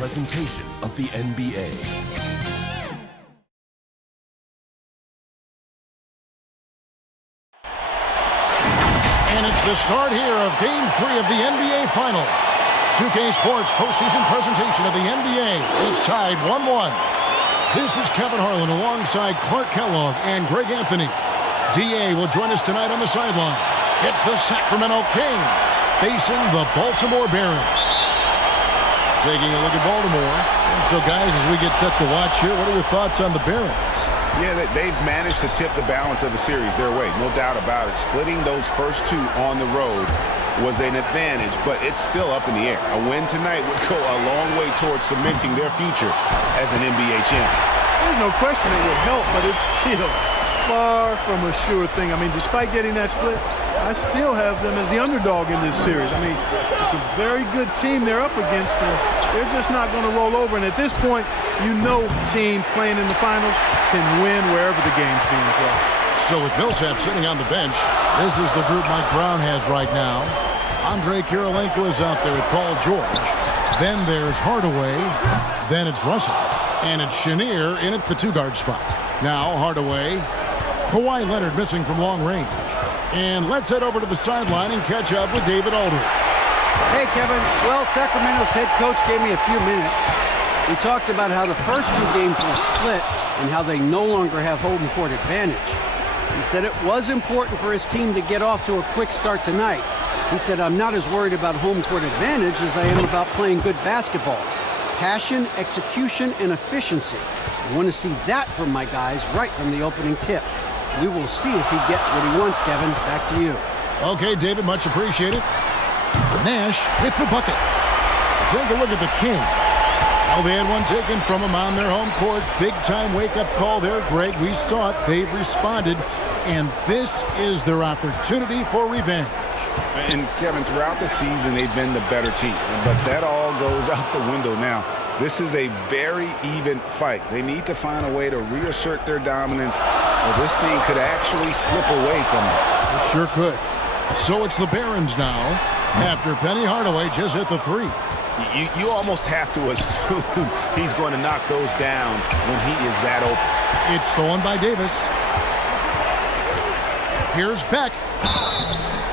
presentation of the NBA. And it's the start here of Game 3 of the NBA Finals. 2K Sports postseason presentation of the NBA is tied 1-1. This is Kevin Harlan alongside Clark Kellogg and Greg Anthony. DA will join us tonight on the sideline. It's the Sacramento Kings facing the Baltimore Barons. Taking a look at Baltimore. And so, guys, as we get set to watch here, what are your thoughts on the Barons? Yeah, they've managed to tip the balance of the series their way, no doubt about it. Splitting those first two on the road was an advantage, but it's still up in the air. A win tonight would go a long way towards cementing their future as an NBA champion. There's no question it would help, but it's still far from a sure thing. I mean, despite getting that split, I still have them as the underdog in this series. I mean, it's a very good team they're up against, and they're just not going to roll over. And at this point, you know teams playing in the finals can win wherever the game's being played. So with Millsap sitting on the bench, this is the group Mike Brown has right now. Andre Kirilenko is out there with Paul George. Then there's Hardaway. Then it's Russell. And it's Chenier in at the two-guard spot. Now Hardaway. Kawhi Leonard missing from long range. And let's head over to the sideline and catch up with David Aldridge. Hey, Kevin. Well, Sacramento's head coach gave me a few minutes. We talked about how the first two games were split and how they no longer have home court advantage. He said it was important for his team to get off to a quick start tonight. He said, I'm not as worried about home court advantage as I am about playing good basketball. Passion, execution, and efficiency. I want to see that from my guys right from the opening tip. We will see if he gets what he wants, Kevin. Back to you. Okay, David, much appreciated. Nash with the bucket. Take a look at the Kings. Well, they had one taken from them on their home court. Big-time wake-up call there, Greg. We saw it. They've responded, and this is their opportunity for revenge. And, Kevin, throughout the season, they've been the better team. But that all goes out the window now. This is a very even fight. They need to find a way to reassert their dominance, or this thing could actually slip away from them. It sure could. So it's the Barons now, after Penny Hardaway just hit the three. You almost have to assume he's going to knock those down when he is that open. It's stolen by Davis. Here's Beck.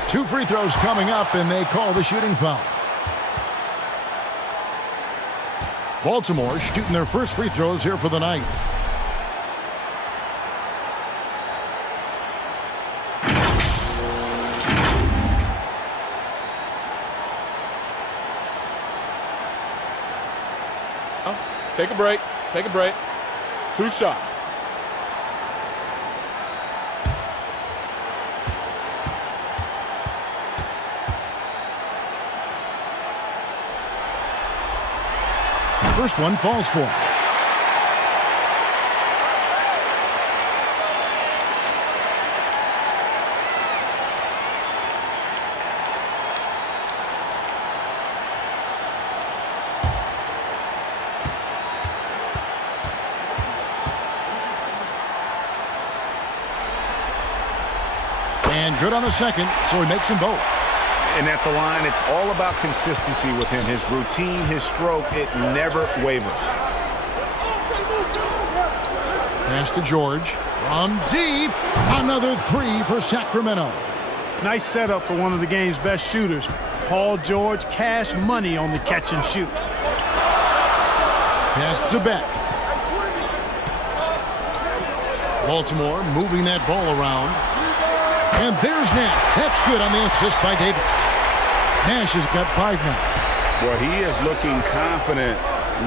2 free throws coming up, and they call the shooting foul. Baltimore shooting their first free throws here for the night. Take a break. Take a break. 2 shots. First one falls for him. And good on the second, so he makes them both. And at the line, it's all about consistency with him. His routine, his stroke, it never wavers. Pass to George. From deep. Another three for Sacramento. Nice setup for one of the game's best shooters. Paul George, cash money on the catch and shoot. Pass to Beck. Baltimore moving that ball around. And there's Nash. That's good on the assist by Davis. Nash has got 5 now. Boy, he is looking confident.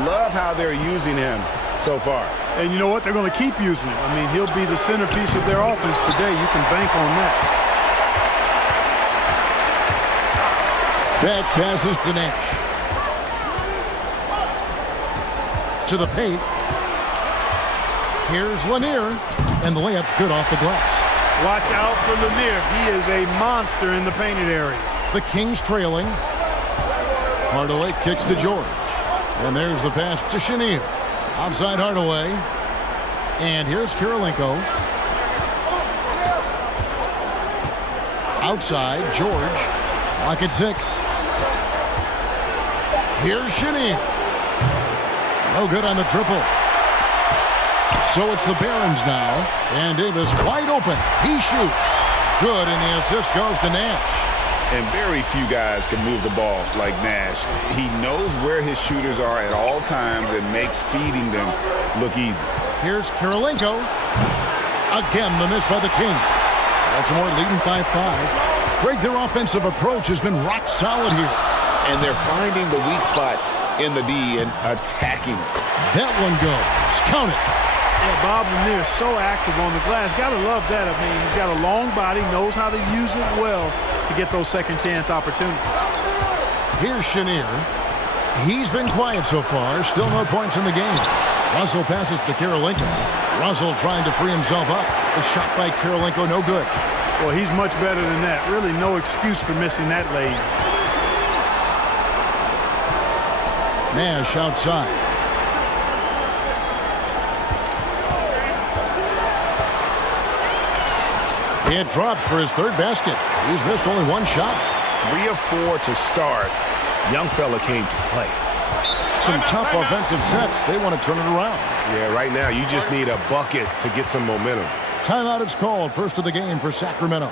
Love how they're using him so far. And you know what? They're going to keep using him. I mean, he'll be the centerpiece of their offense today. You can bank on that. Beck passes to Nash. To the paint. Here's Lanier. And the layup's good off the glass. Watch out for Leonard. He is a monster in the painted area. The Kings trailing. Hardaway kicks to George. And there's the pass to Chenier. Outside Hardaway. And here's Kirilenko. Outside, George. Clock at 6. Here's Chenier. No good on the triple. So it's the Barons now. And Davis wide open. He shoots. Good, and the assist goes to Nash. And very few guys can move the ball like Nash. He knows where his shooters are at all times and makes feeding them look easy. Here's Kirilenko. Again, the miss by the King. Baltimore leading by 5. Greg, their offensive approach has been rock solid here. And they're finding the weak spots in the D and attacking it. That one goes. Count it. Yeah, Bob Lanier is so active on the glass. Got to love that. I mean, he's got a long body, knows how to use it well to get those second chance opportunities. Here's Chenier. He's been quiet so far. Still no points in the game. Russell passes to Kirilenko. Russell trying to free himself up. The shot by Kirilenko, no good. Well, he's much better than that. Really no excuse for missing that lane. Nash outside. It drops for his third basket. He's missed only one shot. 3 of 4 to start. Young fella came to play. Some tough offensive sets. They want to turn it around. Yeah, right now you just need a bucket to get some momentum. Timeout is called. First of the game for Sacramento.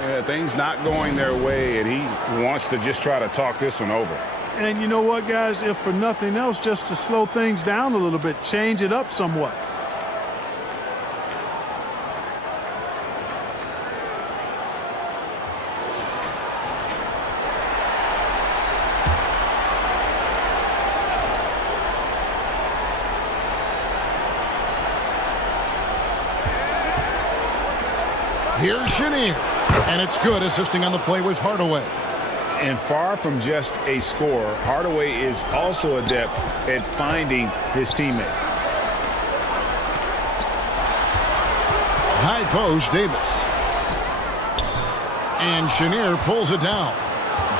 Yeah, things not going their way, and he wants to just try to talk this one over. And you know what, guys? If for nothing else, just to slow things down a little bit, change it up somewhat. Here's Chenier. And it's good, assisting on the play with Hardaway. And far from just a scorer, Hardaway is also adept at finding his teammate. High post, Davis. And Chenier pulls it down.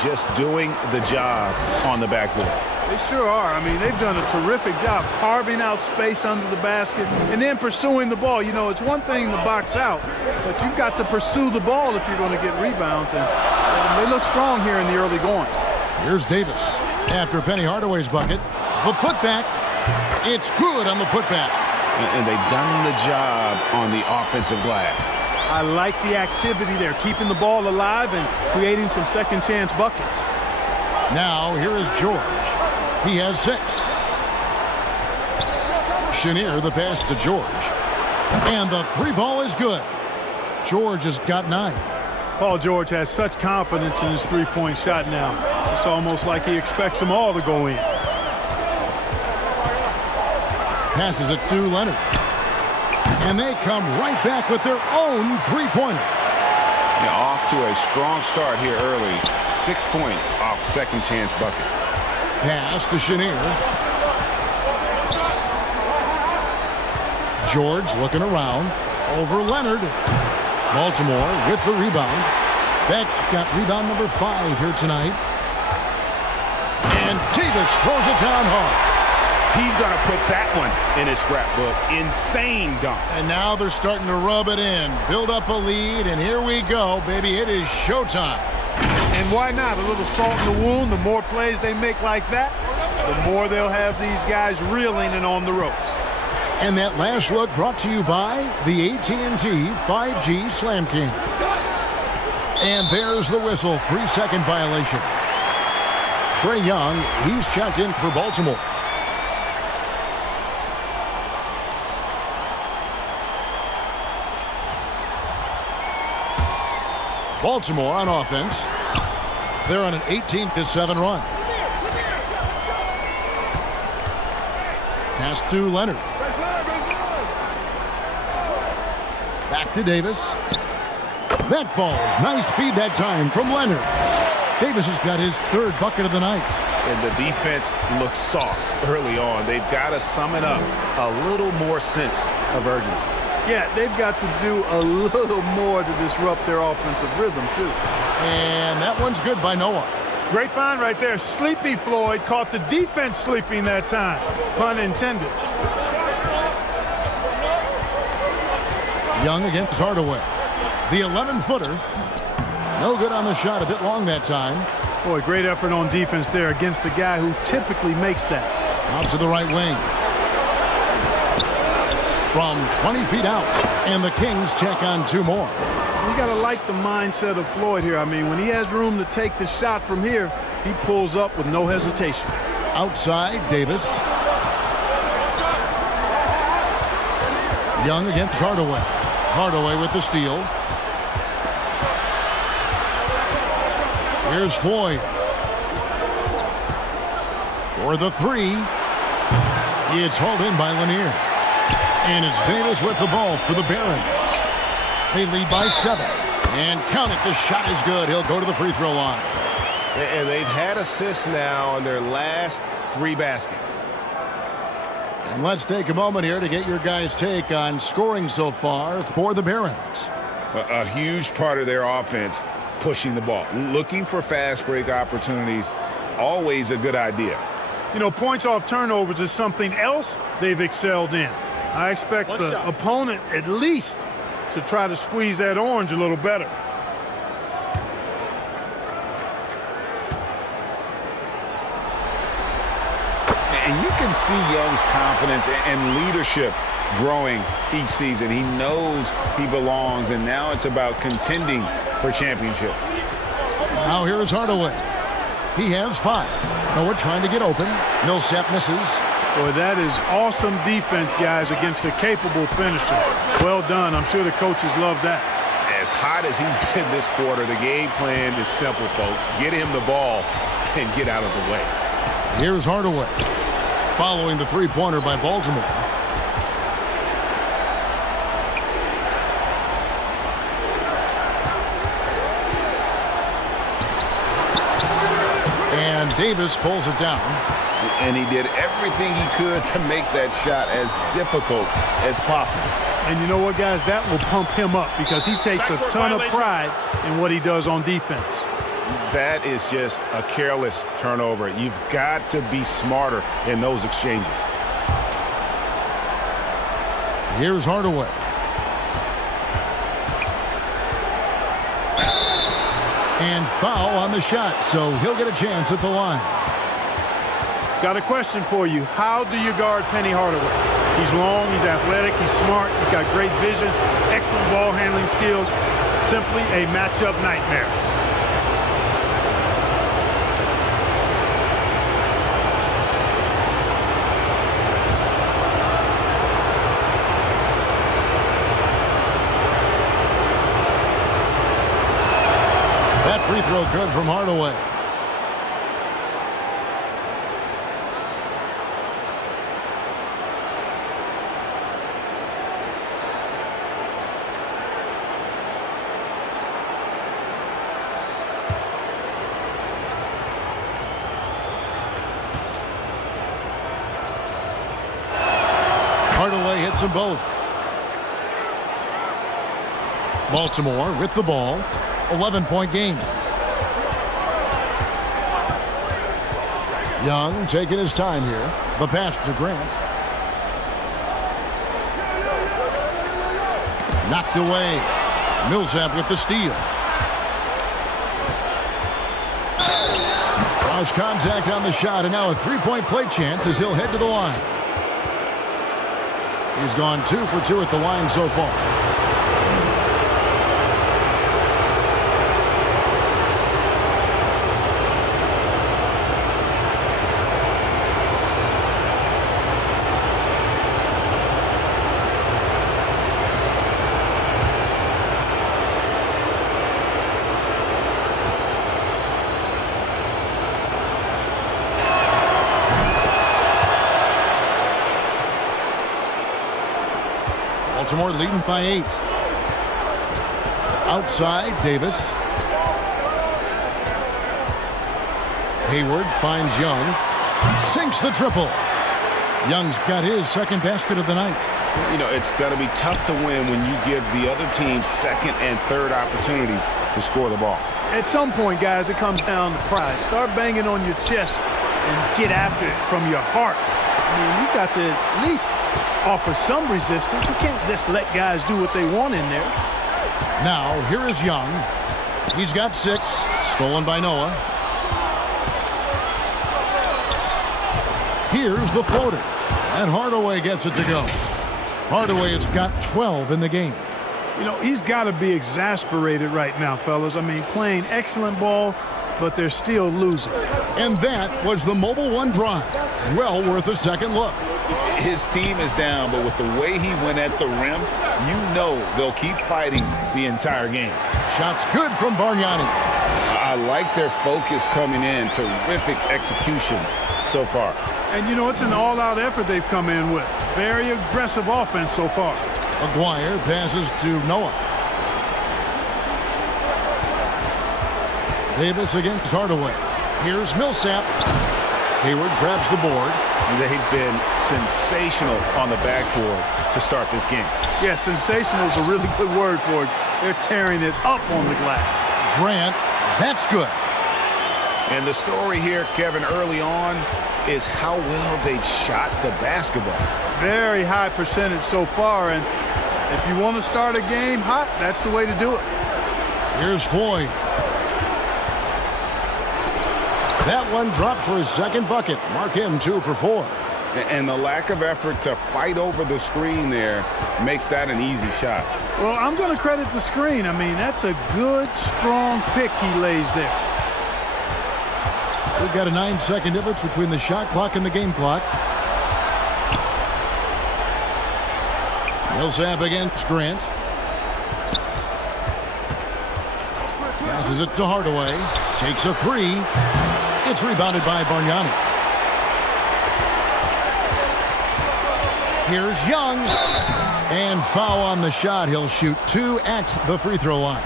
Just doing the job on the backboard. They sure are. I mean, they've done a terrific job carving out space under the basket and then pursuing the ball. You know, it's one thing to box out, but you've got to pursue the ball if you're going to get rebounds. And they look strong here in the early going. Here's Davis. After Penny Hardaway's bucket, the putback. It's good on the putback. And they've done the job on the offensive glass. I like the activity there, keeping the ball alive and creating some second chance buckets. Now, here is George. He has 6. Chenier, the pass to George. And the 3 ball is good. George has got 9. Paul George has such confidence in his three-point shot now. It's almost like he expects them all to go in. Passes it to Leonard. And they come right back with their own three-pointer. Yeah, off to a strong start here early. 6 points off second chance buckets. Pass to Chenier. George looking around. Over Leonard. Baltimore with the rebound. Beck's got rebound number 5 here tonight. And Davis throws it down hard. He's going to put that one in his scrapbook. Insane dunk. And now they're starting to rub it in. Build up a lead, and here we go, baby. It is showtime. And why not? A little salt in the wound. The more plays they make like that, the more they'll have these guys reeling and on the ropes. And that last look brought to you by the AT&T 5G Slam King. And there's the whistle. 3-second violation. Trae Young, he's checked in for Baltimore. Baltimore on offense. They're on an 18-7 run. Pass to Leonard. Back to Davis. That falls. Nice feed that time from Leonard. Davis has got his 3rd bucket of the night. And the defense looks soft early on. They've got to sum it up. A little more sense of urgency. Yeah, they've got to do a little more to disrupt their offensive rhythm, too. And that one's good by Noah. Great find right there. Sleepy Floyd caught the defense sleeping that time. Pun intended. Young against Hardaway. The 11-footer. No good on the shot. A bit long that time. Boy, great effort on defense there against a guy who typically makes that. Out to the right wing. From 20 feet out. And the Kings check on 2 more. You got to like the mindset of Floyd here. I mean, when he has room to take the shot from here, he pulls up with no hesitation. Outside, Davis. Young against Hardaway. Hardaway with the steal. Here's Floyd. For the 3. It's hauled in by Leonard. And it's Davis with the ball for the Barons. They lead by 7. And count it, the shot is good. He'll go to the free throw line. And they've had assists now on their last 3 baskets. And let's take a moment here to get your guys' take on scoring so far for the Barons. A huge part of their offense, pushing the ball. Looking for fast break opportunities, always a good idea. You know, points off turnovers is something else they've excelled in. I expect the opponent at least to try to squeeze that orange a little better. And you can see Young's confidence and leadership growing each season. He knows he belongs, and now it's about contending for championship. Now here is Hardaway. He has 5. Noah trying to get open. Millsap misses. Boy, that is awesome defense, guys, against a capable finisher. Well done. I'm sure the coaches love that. As hot as he's been this quarter, the game plan is simple, folks. Get him the ball and get out of the way. Here's Hardaway. Following the 3-pointer by Baltimore. And Davis pulls it down. And he did everything he could to make that shot as difficult as possible. And you know what, guys? That will pump him up because he takes a ton of pride in what he does on defense. That is just a careless turnover. You've got to be smarter in those exchanges. Here's Hardaway. And foul on the shot, so he'll get a chance at the line. Got a question for you. How do you guard Penny Hardaway? He's long, he's athletic, he's smart, he's got great vision, excellent ball handling skills. Simply a matchup nightmare. That free throw good from Hardaway. Hardaway hits them both. Baltimore with the ball. 11-point game. Young taking his time here. The pass to Grant. Knocked away. Millsap with the steal. Cross contact on the shot, and now a 3-point play chance as he'll head to the line. He's gone 2 for 2 at the line so far. Baltimore leading by 8. Outside, Davis. Hayward finds Young. Sinks the triple. Young's got his second basket of the night. You know, it's going to be tough to win when you give the other team second and third opportunities to score the ball. At some point, guys, it comes down to pride. Start banging on your chest and get after it from your heart. I mean, you've got to at least offer some resistance. You can't just let guys do what they want in there. Now, here is Young. He's got 6. Stolen by Noah. Here's the floater. And Hardaway gets it to go. Hardaway has got 12 in the game. You know, he's got to be exasperated right now, fellas. I mean, playing excellent ball, but they're still losing. And that was the Mobile One drive. Well worth a second look. His team is down, but with the way he went at the rim, you know they'll keep fighting the entire game. Shots good from Bargnani. I like their focus coming in. Terrific execution so far. And, you know, it's an all-out effort they've come in with. Very aggressive offense so far. Maguire passes to Noah. Davis against Hardaway. Here's Millsap. Hayward grabs the board. They've been sensational on the backboard to start this game. Yeah, sensational is a really good word for it. They're tearing it up on the glass. Grant, that's good. And the story here, Kevin, early on is how well they've shot the basketball. Very high percentage so far, and if you want to start a game hot, that's the way to do it. Here's Floyd. That one dropped for his second bucket. Mark him 2 for 4. And the lack of effort to fight over the screen there makes that an easy shot. Well, I'm going to credit the screen. I mean, that's a good, strong pick he lays there. We've got a 9-second difference between the shot clock and the game clock. Millsap against Grant. Passes it to Hardaway. Takes a 3. It's rebounded by Bargnani. Here's Young. And foul on the shot. He'll shoot 2 at the free throw line.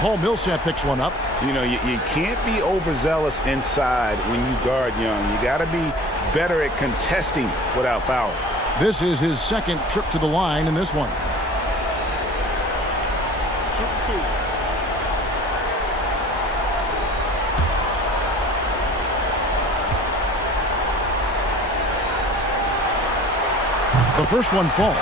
Paul Millsap picks one up. You know, you can't be overzealous inside when you guard Young. You got to be better at contesting without fouling. This is his second trip to the line in this one. The first one falls.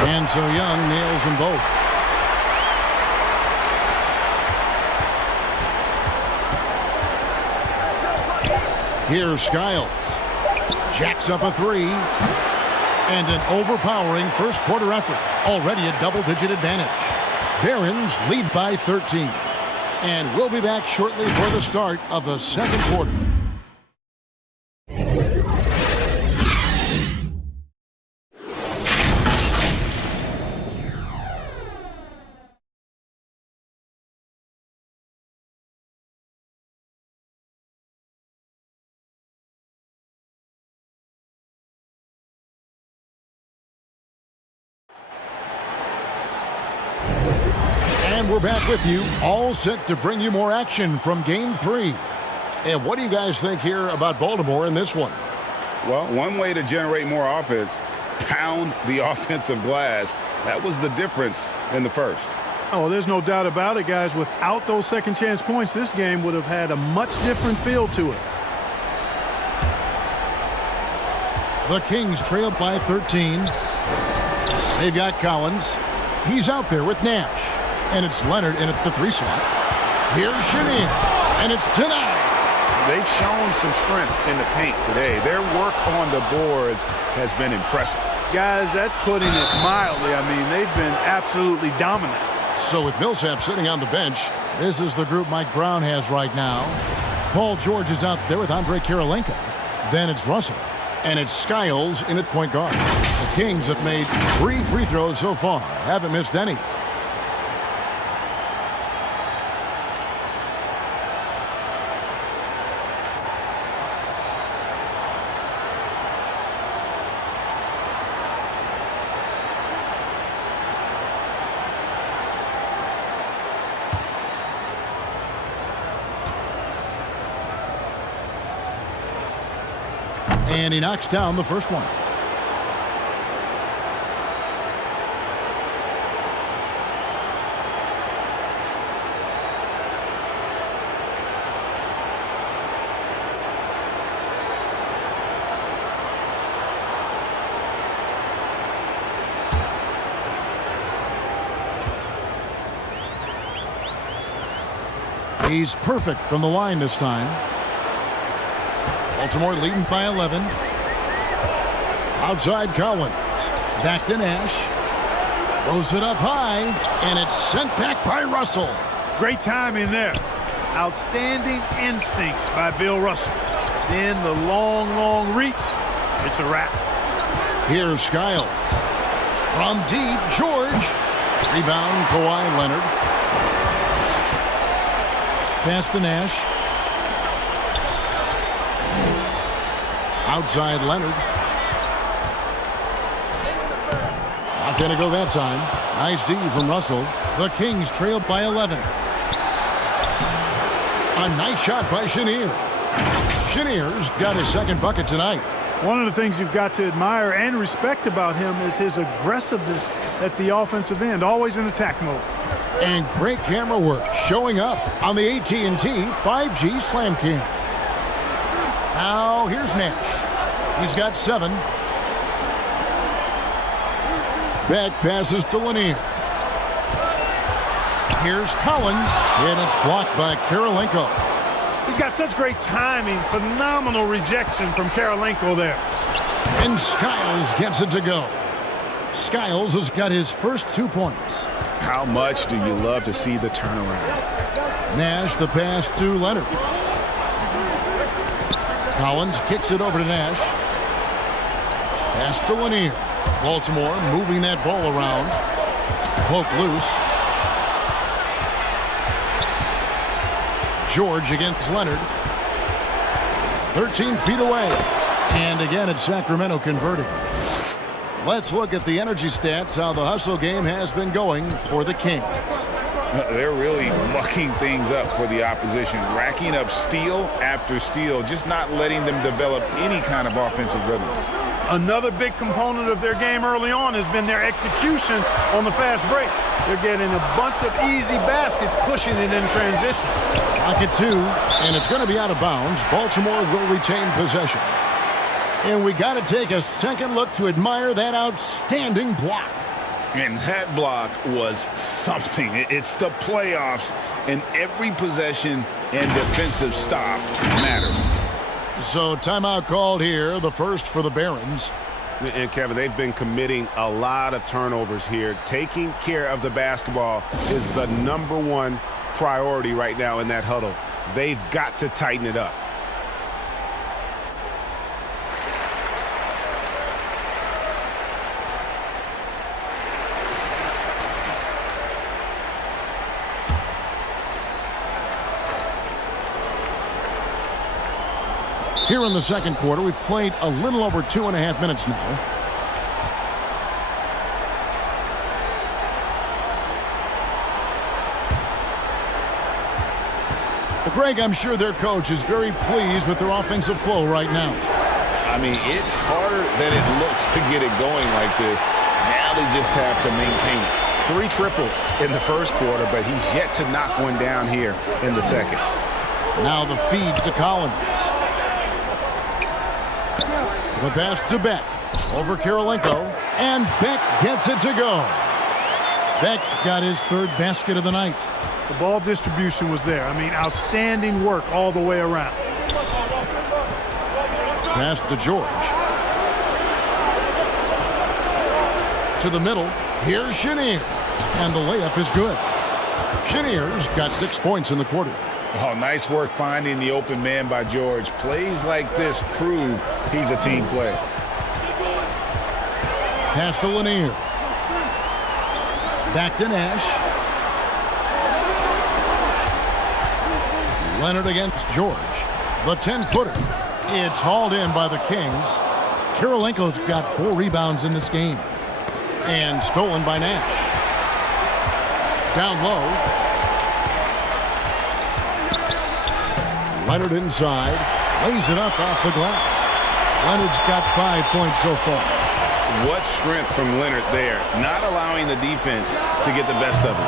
And so Young nails them both. Here's Skiles. Jacks up a 3. And an overpowering first quarter effort. Already a double-digit advantage. Barons lead by 13. And we'll be back shortly for the start of the second quarter. And we're back with you, all set to bring you more action from Game 3. And what do you guys think here about Baltimore in this one? Well, one way to generate more offense, pound the offensive glass. That was the difference in the first. Oh, there's no doubt about it, guys. Without those second chance points, this game would have had a much different feel to it. The Kings trail by 13. They've got Collins. He's out there with Nash. And it's Leonard in at the 3 slot. Here's Shannon. And it's denied. They've shown some strength in the paint today. Their work on the boards has been impressive. Guys, that's putting it mildly. I mean, they've been absolutely dominant. So with Millsap sitting on the bench, this is the group Mike Brown has right now. Paul George is out there with Andre Kirilenko. Then it's Russell. And it's Skiles in at point guard. The Kings have made 3 free throws so far. Haven't missed any. And he knocks down the first one. He's perfect from the line this time. Baltimore leading by 11. Outside Collins. Back to Nash. Throws it up high, and it's sent back by Russell. Great timing there. Outstanding instincts by Bill Russell. Then the long reach. It's a wrap. Here's Skiles. From deep, George. Rebound, Kawhi Leonard. Pass to Nash. Outside Leonard. Not going to go that time. Nice D from Russell. The Kings trailed by 11. A nice shot by Chenier. Chenier's got his second bucket tonight. One of the things you've got to admire and respect about him is his aggressiveness at the offensive end, always in attack mode. And great camera work showing up on the AT&T 5G Slam Cam. Now here's Nash. He's got 7. Back passes to Lanier. Here's Collins, and it's blocked by Karolinko. He's got such great timing. Phenomenal rejection from Karolinko there. And Skiles gets it to go. Skiles has got his first 2 points. How much do you love to see the turnaround? Nash, the pass to Leonard. Collins kicks it over to Nash. Pass to Lanier. Baltimore moving that ball around. Poke loose. George against Leonard. 13 feet away. And again, it's Sacramento converting. Let's look at the energy stats, how the hustle game has been going for the Kings. They're really mucking things up for the opposition, racking up steal after steal, just not letting them develop any kind of offensive rhythm. Another big component of their game early on has been their execution on the fast break. They're getting a bunch of easy baskets, pushing it in transition. Pocket 2, and it's going to be out of bounds. Baltimore will retain possession. And we got to take a second look to admire that outstanding block. And that block was something. It's the playoffs, and every possession and defensive stop matters. So timeout called here, the first for the Barons. And Kevin, they've been committing a lot of turnovers here. Taking care of the basketball is the #1 priority right now in that huddle. They've got to tighten it up. Here in the second quarter, we've played a little over 2.5 minutes now. Well, Greg, I'm sure their coach is very pleased with their offensive flow right now. I mean, it's harder than it looks to get it going like this. Now they just have to maintain it. 3 triples in the first quarter, but he's yet to knock one down here in the second. Now the feed to Collins. The pass to Beck. Over Karolinko. And Beck gets it to go. Beck's got his 3rd basket of the night. The ball distribution was there. I mean, outstanding work all the way around. Pass to George. To the middle. Here's Chenier. And the layup is good. Chenier's got 6 points in the quarter. Oh, nice work finding the open man by George. Plays like this prove he's a team player. Pass to Lanier. Back to Nash. Leonard against George. The 10-footer. It's hauled in by the Kings. Karolinko's got 4 rebounds in this game. And stolen by Nash. Down low. Leonard inside, lays it up off the glass. Leonard's got 5 points so far. What strength from Leonard there, not allowing the defense to get the best of him.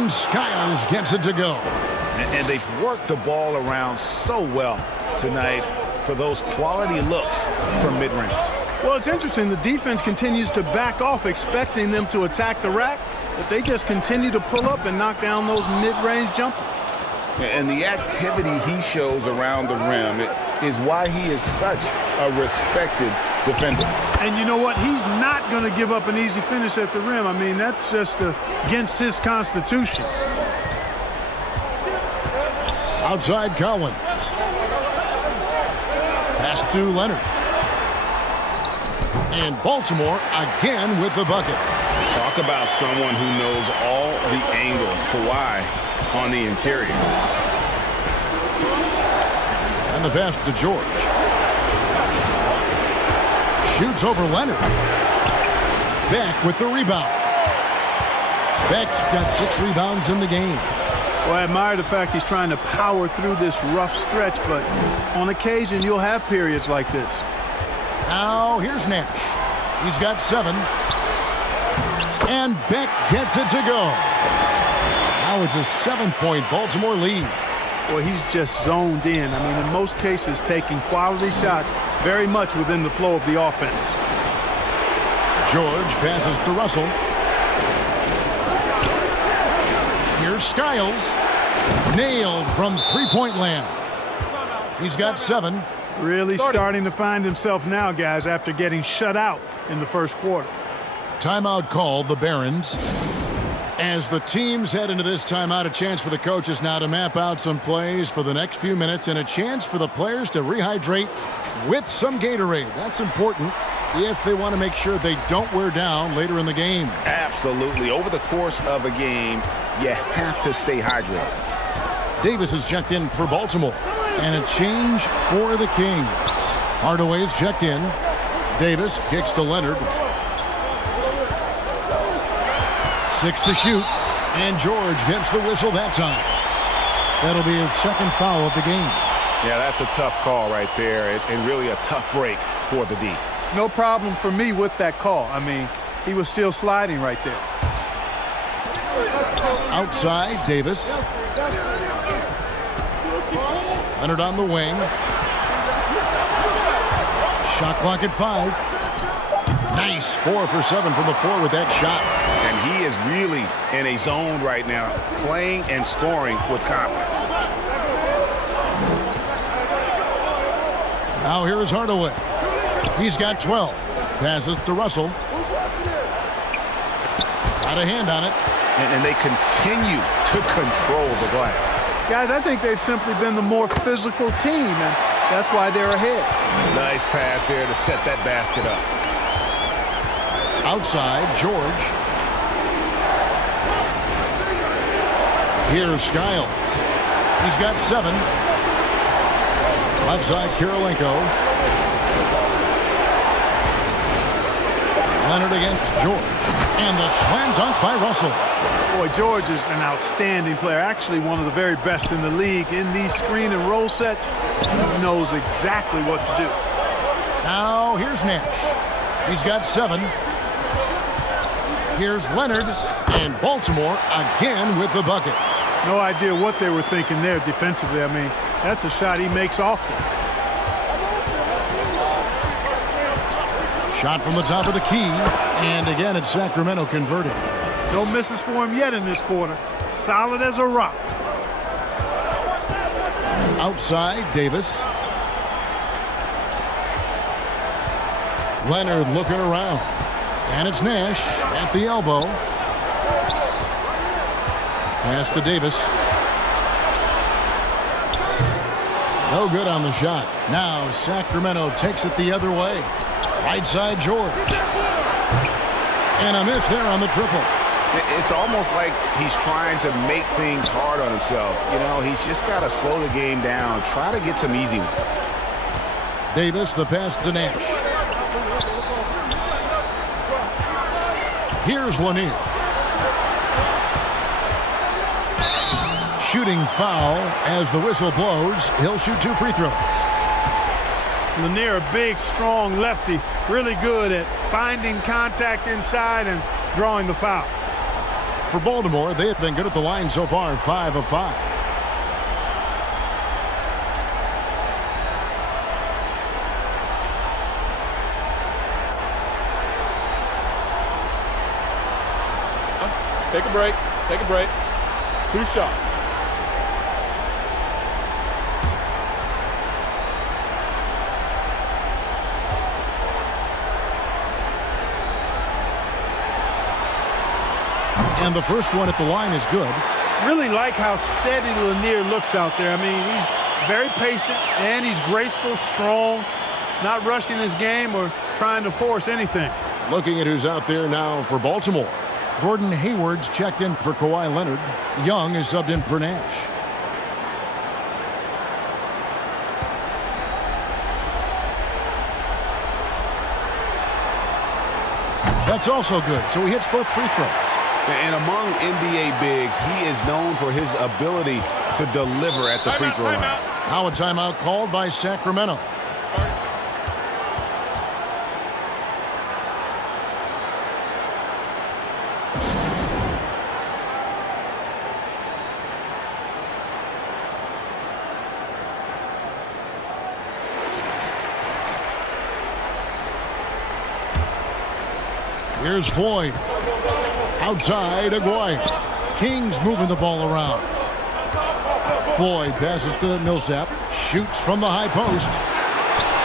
And Skiles gets it to go. And they've worked the ball around so well tonight for those quality looks from mid-range. Well, it's interesting. The defense continues to back off, expecting them to attack the rack, but they just continue to pull up and knock down those mid-range jumpers. And the activity he shows around the rim is why he is such a respected defender. And you know what? He's not going to give up an easy finish at the rim. I mean, that's just against his constitution. Outside Cowan. Pass to Leonard. And Baltimore again with the bucket. Talk about someone who knows all the angles. Kawhi on the interior. And the pass to George. Shoots over Leonard. Beck with the rebound. Beck's got 6 rebounds in the game. Well, I admire the fact he's trying to power through this rough stretch, but on occasion you'll have periods like this. Now here's Nash. He's got 7. And Beck gets it to go. Now it's a 7-point Baltimore lead. Well, he's just zoned in. I mean, in most cases, taking quality shots very much within the flow of the offense. George passes to Russell. Here's Skiles. Nailed from three-point land. He's got 7. Really starting to find himself now, guys, after getting shut out in the first quarter. Timeout called, the Barons. As the teams head into this timeout, a chance for the coaches now to map out some plays for the next few minutes and a chance for the players to rehydrate with some Gatorade. That's important if they want to make sure they don't wear down later in the game. Absolutely. Over the course of a game, you have to stay hydrated. Davis is checked in for Baltimore. And a change for the Kings. Hardaway's checked in. Davis kicks to Leonard. 6 to shoot. And George gets the whistle that time. That'll be his second foul of the game. Yeah, that's a tough call right there, and really a tough break for the D. No problem for me with that call. I mean, he was still sliding right there. Outside, Davis. Leonard on the wing. Shot clock at 5. Nice 4 for 7 from the floor with that shot. And he is really in a zone right now, playing and scoring with confidence. Now here is Hardaway. He's got 12. Passes to Russell. Got a hand on it. And they continue to control the glass. Guys, I think they've simply been the more physical team, and that's why they're ahead. Nice pass there to set that basket up. Outside, George. Here's Skiles. He's got 7. Left side, Kirilenko. Leonard against George. And the slam dunk by Russell. Boy, George is an outstanding player, actually one of the very best in the league. In these screen and roll sets, he knows exactly what to do. Now here's Nash. He's got 7. Here's Leonard, and Baltimore again with the bucket. No idea what they were thinking there defensively. I mean, that's a shot he makes often. Shot from the top of the key, and again it's Sacramento converting. No misses for him yet in this quarter. Solid as a rock. Outside, Davis. Leonard looking around. And it's Nash at the elbow. Pass to Davis. No good on the shot. Now Sacramento takes it the other way. Right side, George. And a miss there on the triple. It's almost like he's trying to make things hard on himself. You know, he's just got to slow the game down, try to get some easy ones. Davis, the pass to Nash. Here's Lanier. Shooting foul as the whistle blows. He'll shoot 2 free throws. Lanier, a big, strong lefty, really good at finding contact inside and drawing the foul. For Baltimore, they have been good at the line so far, 5 of 5. Take a break. Take a break. 2 shots. And the first one at the line is good. Really like how steady Lanier looks out there. I mean, he's very patient, and he's graceful, strong, not rushing his game or trying to force anything. Looking at who's out there now for Baltimore. Gordon Hayward's checked in for Kawhi Leonard. Young is subbed in for Nash. That's also good, so he hits both free throws. And among NBA bigs, he is known for his ability to deliver at the free throw line. Now a timeout called by Sacramento. Here's Floyd. Outside, Aguirre. Kings moving the ball around. Floyd passes to Millsap. Shoots from the high post.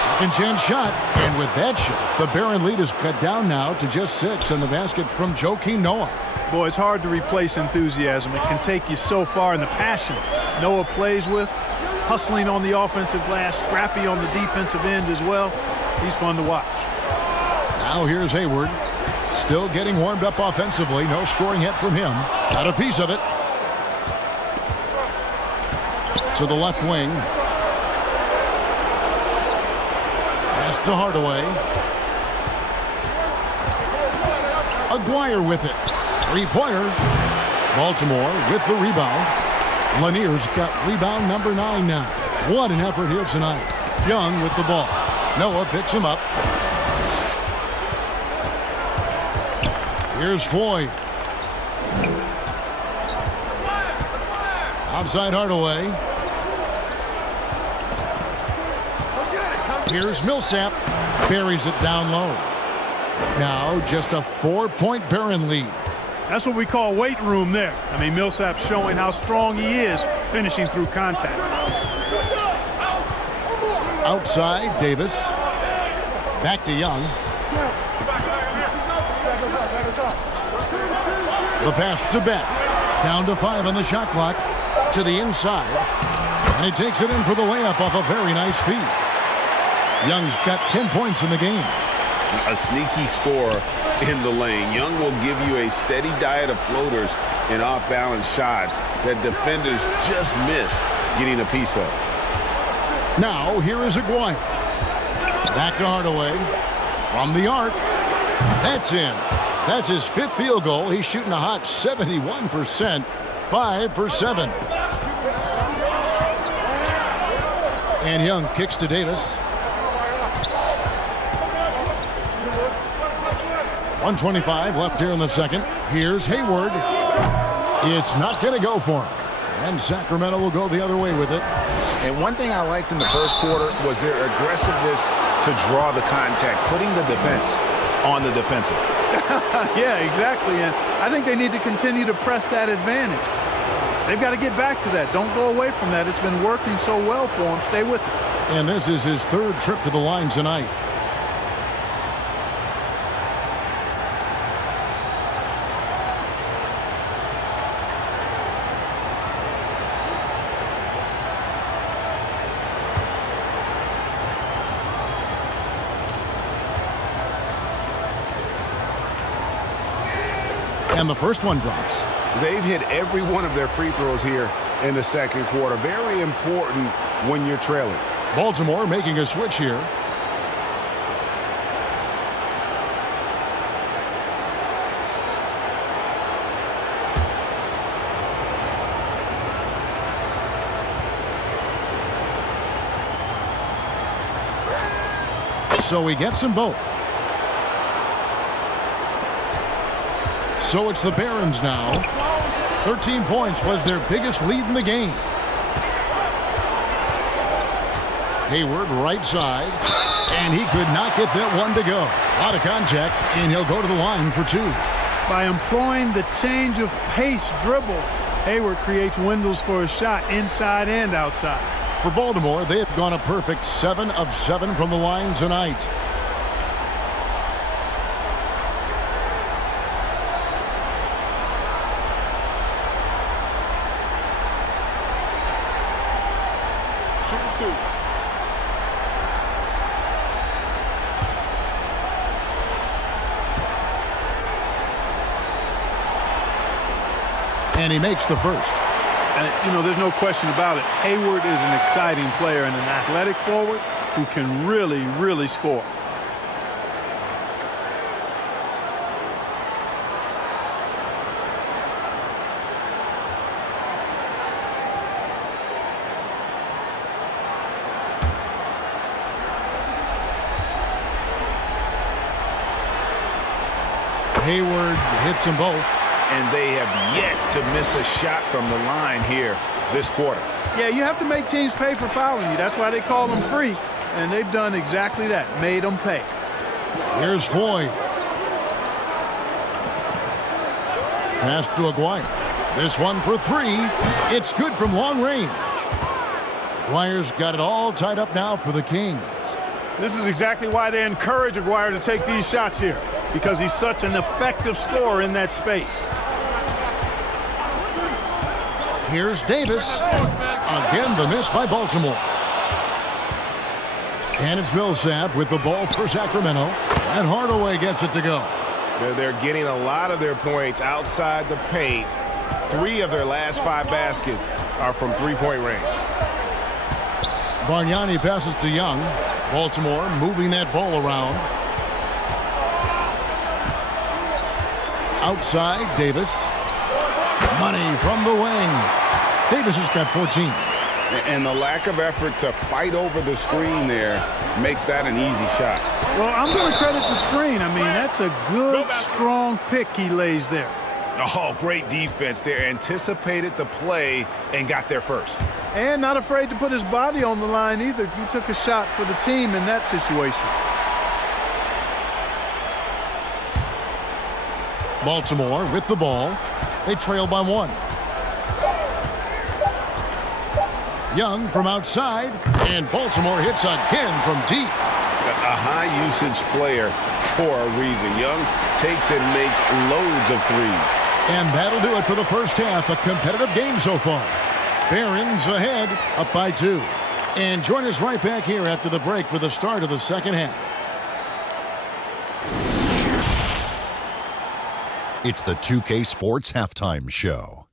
Second chance shot. And with that shot, the Barron lead is cut down now to just 6 on the basket from Joakim Noah. Boy, it's hard to replace enthusiasm. It can take you so far, and the passion Noah plays with, hustling on the offensive glass, scrappy on the defensive end as well. He's fun to watch. Now here's Hayward. Still getting warmed up offensively. No scoring yet from him. Got a piece of it. To the left wing. Pass to Hardaway. Aguirre with it. Three-pointer. Baltimore with the rebound. Lanier's got rebound number 9 now. What an effort here tonight. Young with the ball. Noah picks him up. Here's Floyd. Outside Hardaway. Here's Millsap. Buries it down low. Now just a 4-point Barron lead. That's what we call weight room there. I mean, Millsap showing how strong he is finishing through contact. Outside Davis. Back to Young. The pass to Beck. Down to 5 on the shot clock. To the inside. And he takes it in for the layup off a very nice feed. Young's got 10 points in the game. A sneaky scorer in the lane. Young will give you a steady diet of floaters and off-balance shots that defenders just miss getting a piece of. Now, here is Aguirre. Back to Hardaway. From the arc. That's in. That's his 5th field goal. He's shooting a hot 71%. 5 for 7. And Young kicks to Davis. 1:25 left here in the second. Here's Hayward. It's not going to go for him. And Sacramento will go the other way with it. And one thing I liked in the first quarter was their aggressiveness to draw the contact, putting the defense on the defensive. Yeah, exactly. And I think they need to continue to press that advantage. They've got to get back to that. Don't go away from that. It's been working so well for them. Stay with it. And this is his 3rd trip to the line tonight. And the first one drops. They've hit every one of their free throws here in the second quarter. Very important when you're trailing. Baltimore making a switch here. So he gets them both. So it's the Barons now. 13 points was their biggest lead in the game. Hayward right side. And he could not get that one to go. A lot of contact, and he'll go to the line for 2. By employing the change of pace dribble, Hayward creates windows for a shot inside and outside. For Baltimore, they have gone a perfect 7 of 7 from the line tonight. And he makes the first. You know, there's no question about it. Hayward is an exciting player and an athletic forward who can really, really score. Hayward hits them both. And they have yet to miss a shot from the line here this quarter. Yeah, you have to make teams pay for fouling you. That's why they call them free. And they've done exactly that, made them pay. Here's Floyd. Pass to Aguirre. This one for three. It's good from long range. Aguirre's got it all tied up now for the Kings. This is exactly why they encourage Aguirre to take these shots here, because he's such an effective scorer in that space. Here's Davis. Again, the miss by Baltimore. And it's Millsap with the ball for Sacramento. And Hardaway gets it to go. They're getting a lot of their points outside the paint. 3 of their last 5 baskets are from three-point range. Bargnani passes to Young. Baltimore moving that ball around. Outside, Davis. Money from the wing. Davis has got 14. And the lack of effort to fight over the screen there makes that an easy shot. Well, I'm going to credit the screen. I mean, that's a good, strong pick he lays there. Oh, great defense there. Anticipated the play and got there first. And not afraid to put his body on the line either. He took a shot for the team in that situation. Baltimore with the ball. They trail by 1. Young from outside, and Baltimore hits again from deep. A high-usage player for a reason. Young takes and makes loads of threes. And that'll do it for the first half. A competitive game so far. Barons ahead, up by 2. And join us right back here after the break for the start of the second half. It's the 2K Sports Halftime Show.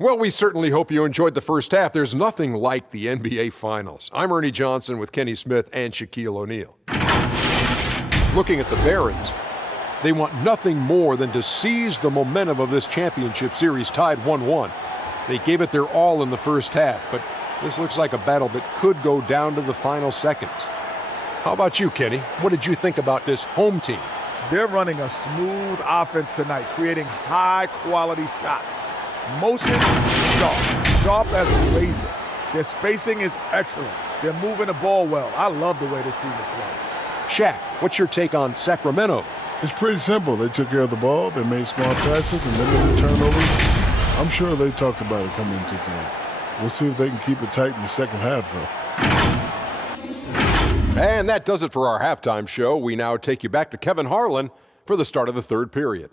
Well, we certainly hope you enjoyed the first half. There's nothing like the NBA Finals. I'm Ernie Johnson with Kenny Smith and Shaquille O'Neal. Looking at the Barons, they want nothing more than to seize the momentum of this championship series tied 1-1. They gave it their all in the first half, but this looks like a battle that could go down to the final seconds. How about you, Kenny? What did you think about this home team? They're running a smooth offense tonight, creating high-quality shots. Motion sharp as a razor. Their spacing is excellent. They're moving the ball well. I love the way this team is playing. Shaq, what's your take on Sacramento? It's pretty simple. They took care of the ball, they made small passes, and limited turnovers. I'm sure they talked about it coming into the game. We'll see if they can keep it tight in the second half, though. And that does it for our halftime show. We now take you back to Kevin Harlan for the start of the third period.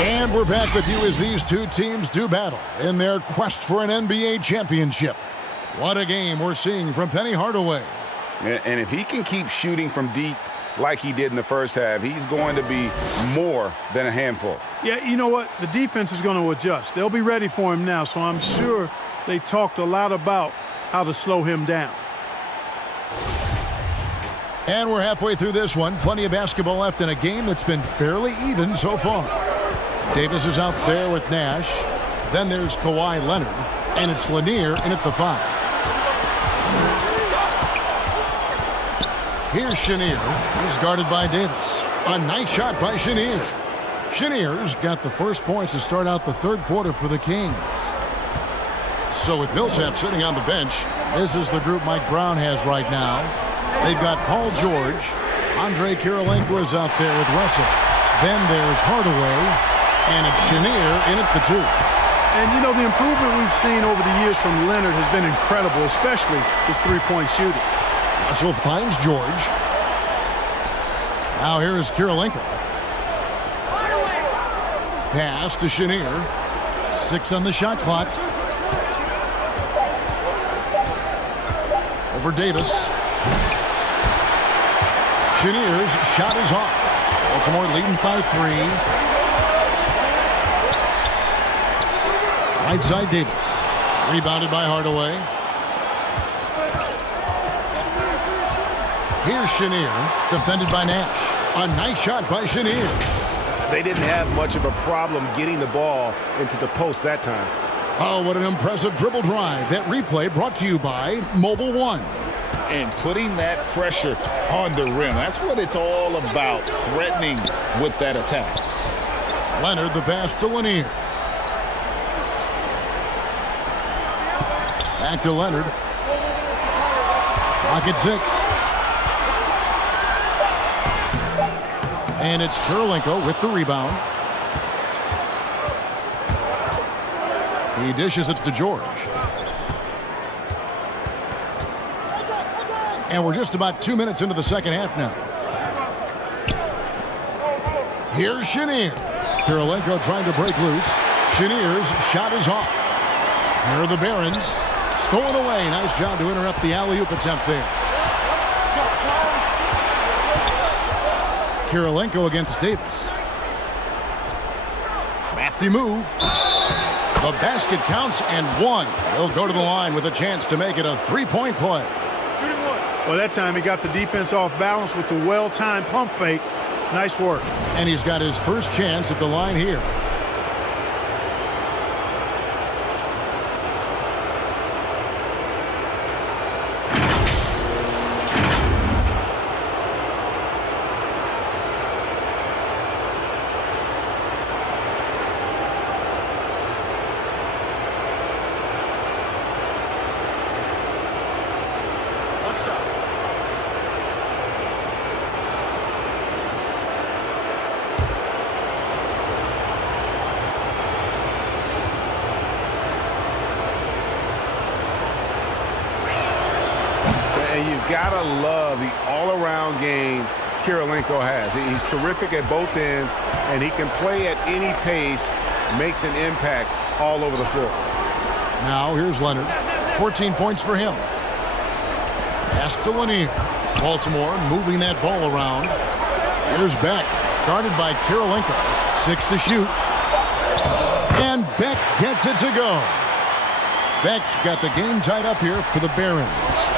And we're back with you as these two teams do battle in their quest for an NBA championship. What a game we're seeing from Penny Hardaway. And if he can keep shooting from deep like he did in the first half, he's going to be more than a handful. Yeah, you know what? The defense is going to adjust. They'll be ready for him now, so I'm sure they talked a lot about how to slow him down. And we're halfway through this one. Plenty of basketball left in a game that's been fairly even so far. Davis is out there with Nash. Then there's Kawhi Leonard. And it's Lanier in at the 5. Here's Chenier. He's guarded by Davis. A nice shot by Chenier. Chenier's got the first points to start out the third quarter for the Kings. So with Millsap sitting on the bench, this is the group Mike Brown has right now. They've got Paul George. Andre Kirilenko is out there with Russell. Then there's Hardaway. And it's Chenier in at the 2. And, you know, the improvement we've seen over the years from Leonard has been incredible, especially his three-point shooting. Russell finds George. Now here is Kirilenko. Pass to Chenier. 6 on the shot clock. Over Davis. Chenier's shot is off. Baltimore leading by 3. Right side Davis. Rebounded by Hardaway. Here's Chenier. Defended by Nash. A nice shot by Chenier. They didn't have much of a problem getting the ball into the post that time. Oh, what an impressive dribble drive. That replay brought to you by Mobile One. And putting that pressure on the rim. That's what it's all about, threatening with that attack. Leonard the pass to Lanier. Back to Leonard. Clock at 6. And it's Kirilenko with the rebound. He dishes it to George. And we're just about 2 minutes into the second half now. Here's Chenier. Kirilenko trying to break loose. Chenier's shot is off. Here are the Barons. Stolen away. Nice job to interrupt the alley-oop attempt there. Kirilenko against Davis. Crafty move. The basket counts and 1. He'll go to the line with a chance to make it a 3-point play. Well, that time he got the defense off balance with the well-timed pump fake. Nice work. And he's got his first chance at the line here. Gotta love the all-around game Kirilenko has. He's terrific at both ends, and he can play at any pace, makes an impact all over the floor. Now here's Leonard. 14 points for him. Pass to Lanier. Baltimore moving that ball around. Here's Beck, guarded by Kirilenko. 6 to shoot. And Beck gets it to go. Beck's got the game tied up here for the Barons.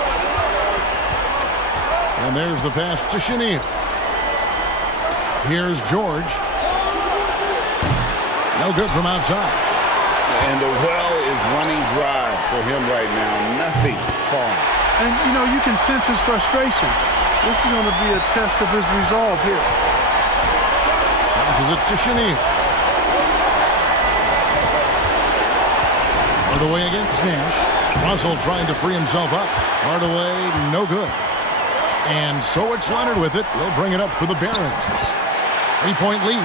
And there's the pass to Chenier. Here's George. No good from outside. And the well is running dry for him right now. Nothing falling. And, you know, you can sense his frustration. This is going to be a test of his resolve here. Passes it to Chenier. Hardaway against Nash. Russell trying to free himself up. Hardaway, no good. And so it's Leonard with it. He'll bring it up for the Barons. 3-point lead.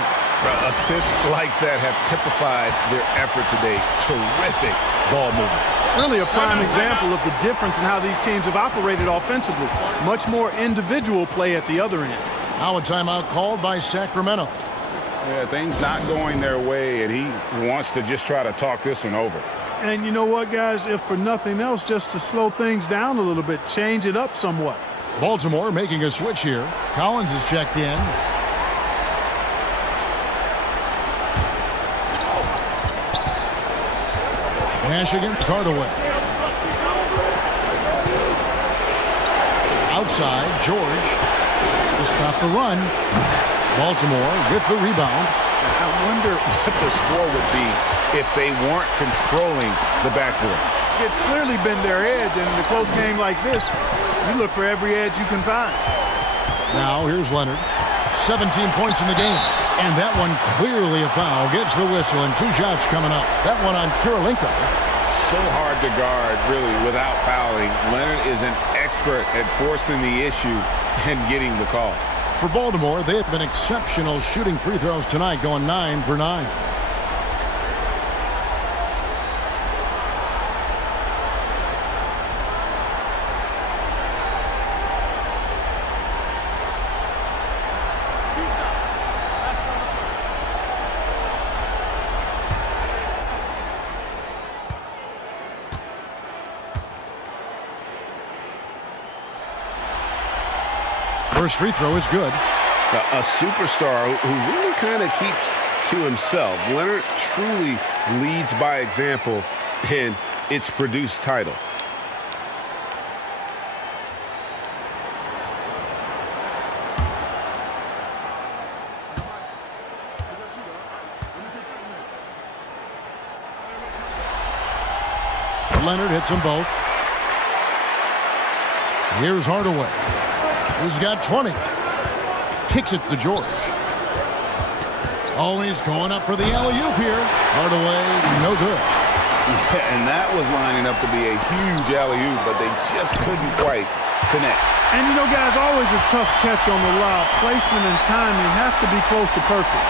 Assists like that have typified their effort today. Terrific ball movement. Really a prime example of the difference in how these teams have operated offensively. Much more individual play at the other end. Now a timeout called by Sacramento. Yeah, things not going their way, and he wants to just try to talk this one over. And you know what, guys? If for nothing else, just to slow things down a little bit, change it up somewhat. Baltimore making a switch here. Collins is checked in. Nash against Hardaway. Outside, George to stop the run. Baltimore with the rebound. I wonder what the score would be if they weren't controlling the backboard. It's clearly been their edge, and in a close game like this, you look for every edge you can find. Now here's Leonard. 17 points in the game. And that one clearly a foul. Gets the whistle, and 2 shots coming up. That one on Kirilenko. So hard to guard, really, without fouling. Leonard is an expert at forcing the issue and getting the call. For Baltimore, they have been exceptional shooting free throws tonight, going 9 for 9. First free throw is good. A superstar who really kind of keeps to himself. Leonard truly leads by example, and it's produced titles. Leonard hits them both. Here's Hardaway. He's got 20. Kicks it to George. Oh, he's going up for the alley-oop here. Hardaway, no good. Yeah, and that was lining up to be a huge alley-oop, but they just couldn't quite connect. And, you know, guys, always a tough catch on the lob. Placement and timing have to be close to perfect.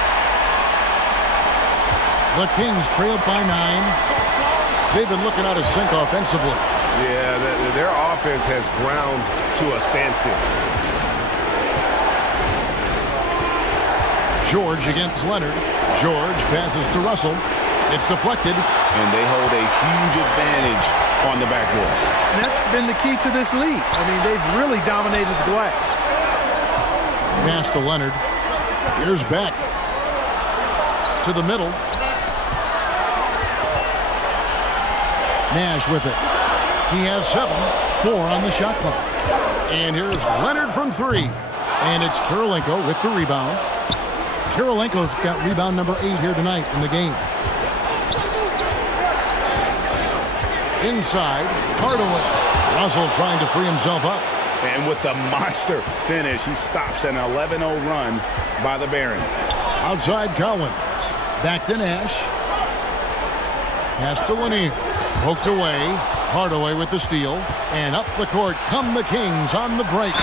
The Kings trail by 9. They've been looking out of sync offensively. Yeah, their offense has ground to a standstill. George against Leonard. George passes to Russell. It's deflected. And they hold a huge advantage on the backboard. And that's been the key to this lead. I mean, they've really dominated the glass. Pass to Leonard. Here's back. To the middle. Nash with it. He has 7. 4 on the shot clock. And here's Leonard from 3. And it's Kirilenko with the rebound. Kirilenko's got rebound number 8 here tonight in the game. Inside, Hardaway. Russell trying to free himself up. And with the monster finish, he stops an 11-0 run by the Barons. Outside Collins. Back to Nash. Pass to Lanier. Poked away. Hardaway with the steal. And up the court come the Kings on the break.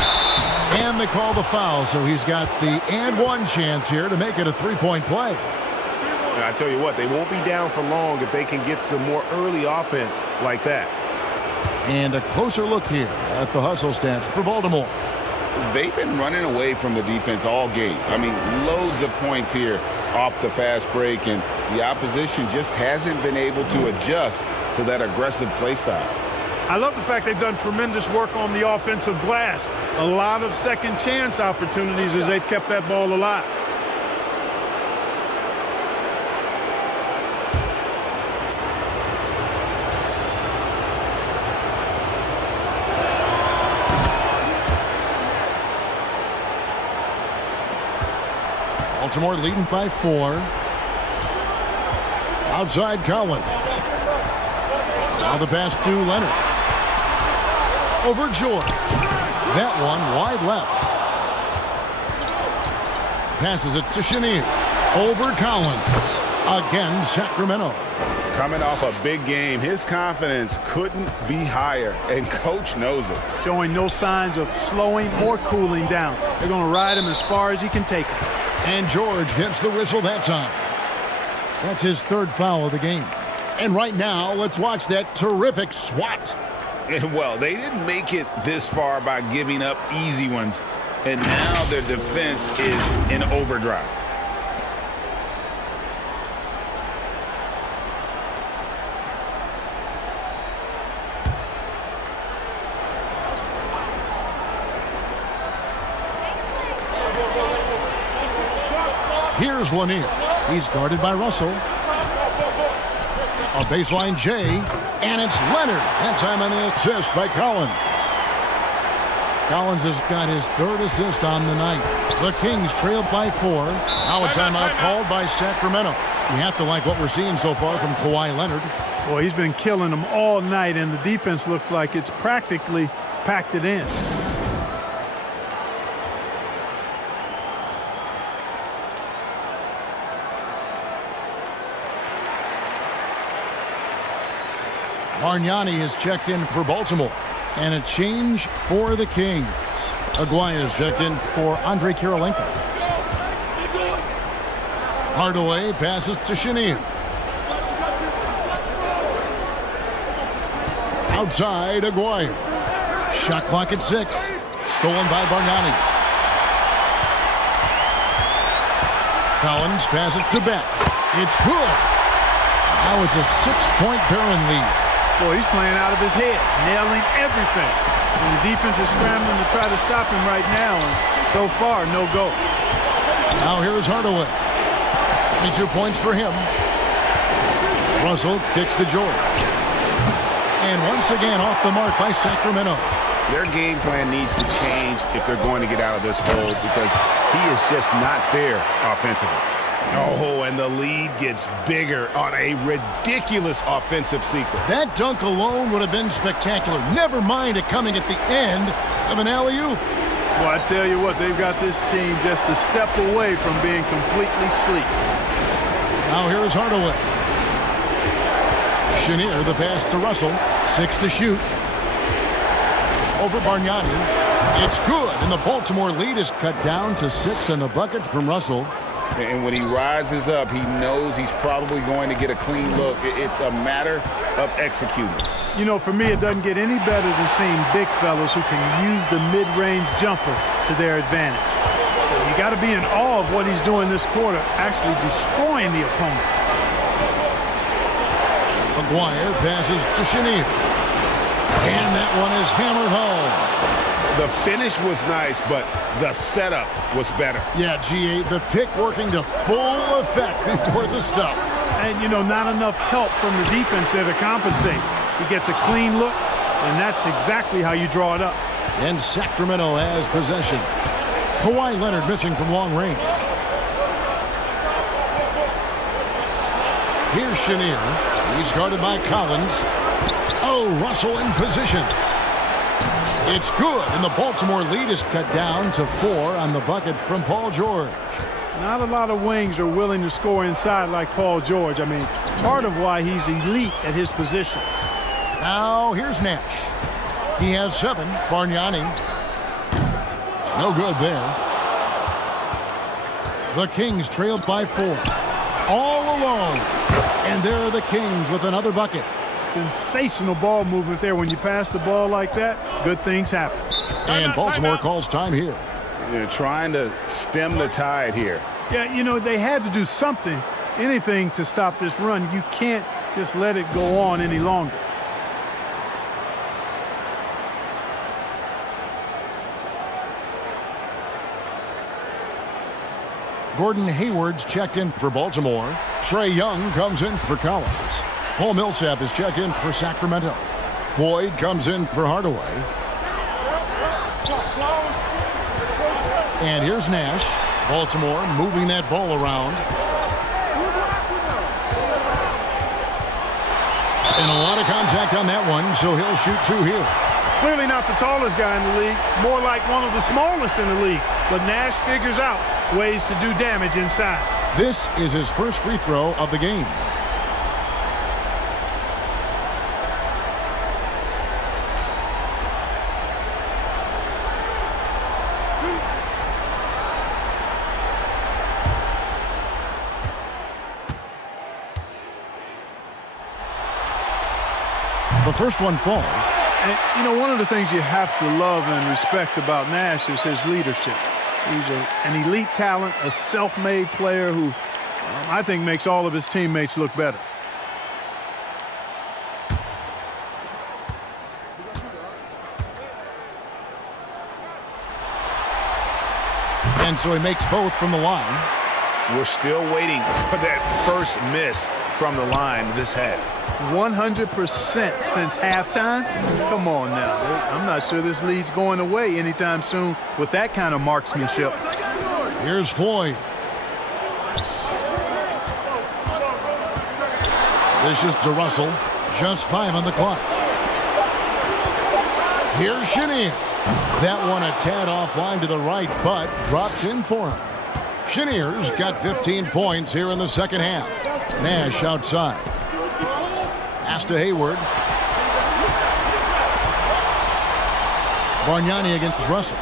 And they call the foul, so he's got the and one chance here to make it a three-point play. And I tell you what, they won't be down for long if they can get some more early offense like that. And a closer look here at the hustle stats for Baltimore. They've been running away from the defense all game. I mean, loads of points here off the fast break, and the opposition just hasn't been able to adjust to that aggressive play style. I love the fact they've done tremendous work on the offensive glass. A lot of second chance opportunities as they've kept that ball alive. Baltimore leading by 4. Outside Collins. Now the pass to Leonard. Over George. That one wide left. Passes it to Chenier. Over Collins. Again, Sacramento. Coming off a big game, his confidence couldn't be higher, and coach knows it. Showing no signs of slowing or cooling down. They're going to ride him as far as he can take him. And George hits the whistle that time. That's his 3rd foul of the game. And right now, let's watch that terrific swat. Well, they didn't make it this far by giving up easy ones, and now their defense is in overdrive. Here's Lanier. He's guarded by Russell. A baseline J, and it's Leonard. That time on the assist by Collins. Collins has got his 3rd assist on the night. The Kings trail by 4. Now a timeout called by Sacramento. You have to like what we're seeing so far from Kawhi Leonard. Well, he's been killing them all night, and the defense looks like it's practically packed it in. Bargnani has checked in for Baltimore. And a change for the Kings. Aguirre's checked in for Andre Kirilenko. Hardaway passes to Chenier. Outside Aguirre. Shot clock at 6. Stolen by Bargnani. Collins passes to Beck. It's good. Now it's a 6-point Baron lead. Boy, he's playing out of his head, nailing everything. And the defense is scrambling to try to stop him right now, and so far, no go. Now here's Hardaway. 22 points for him. Russell kicks to George. And once again off the mark by Sacramento. Their game plan needs to change if they're going to get out of this hole because he is just not there offensively. Oh, and the lead gets bigger on a ridiculous offensive sequence. That dunk alone would have been spectacular. Never mind it coming at the end of an alley-oop. Well, I tell you what, they've got this team just a step away from being completely asleep. Now here's Hardaway. Chenier, the pass to Russell. 6 to shoot. Over Bargnani. It's good, and the Baltimore lead is cut down to 6 on the bucket from Russell. And when he rises up, he knows he's probably going to get a clean look. It's a matter of executing. You know, for me, it doesn't get any better than seeing big fellas who can use the mid-range jumper to their advantage. You got to be in awe of what he's doing this quarter, actually destroying the opponent. Maguire passes to Chenier. And that one is hammered home. The finish was nice, but the setup was better. Yeah, G.A., the pick working to full effect before the stuff. And, you know, not enough help from the defense there to compensate. He gets a clean look, and that's exactly how you draw it up. And Sacramento has possession. Kawhi Leonard missing from long range. Here's Chenier. He's guarded by Collins. Oh, Russell in position. It's good, and the Baltimore lead is cut down to 4 on the bucket from Paul George. Not a lot of wings are willing to score inside like Paul George. I mean, part of why he's elite at his position. Now, here's Nash. He has 7. Bargnani. No good there. The Kings trailed by 4. All alone. And there are the Kings with another bucket. Sensational ball movement there. When you pass the ball like that, good things happen. And Baltimore calls time here. They're trying to stem the tide here. Yeah, you know, they had to do something, anything to stop this run. You can't just let it go on any longer. Gordon Hayward's checked in for Baltimore. Trae Young comes in for Collins. Paul Millsap is checked in for Sacramento. Floyd comes in for Hardaway. And here's Nash. Baltimore moving that ball around. And a lot of contact on that one, so he'll shoot 2 here. Clearly not the tallest guy in the league, more like one of the smallest in the league. But Nash figures out ways to do damage inside. This is his first free throw of the game. The first one falls. And, you know, one of the things you have to love and respect about Nash is his leadership. He's an elite talent, a self-made player who I think makes all of his teammates look better. And so he makes both from the line. We're still waiting for that first miss from the line this half. 100% since halftime? Come on now. I'm not sure this lead's going away anytime soon with that kind of marksmanship. Here's Floyd. This is to Russell. Just 5 on the clock. Here's Chenier. That one a tad offline to the right, but drops in for him. Chenier's got 15 points here in the second half. Nash outside. Pass to Hayward. Bargnani against Russell.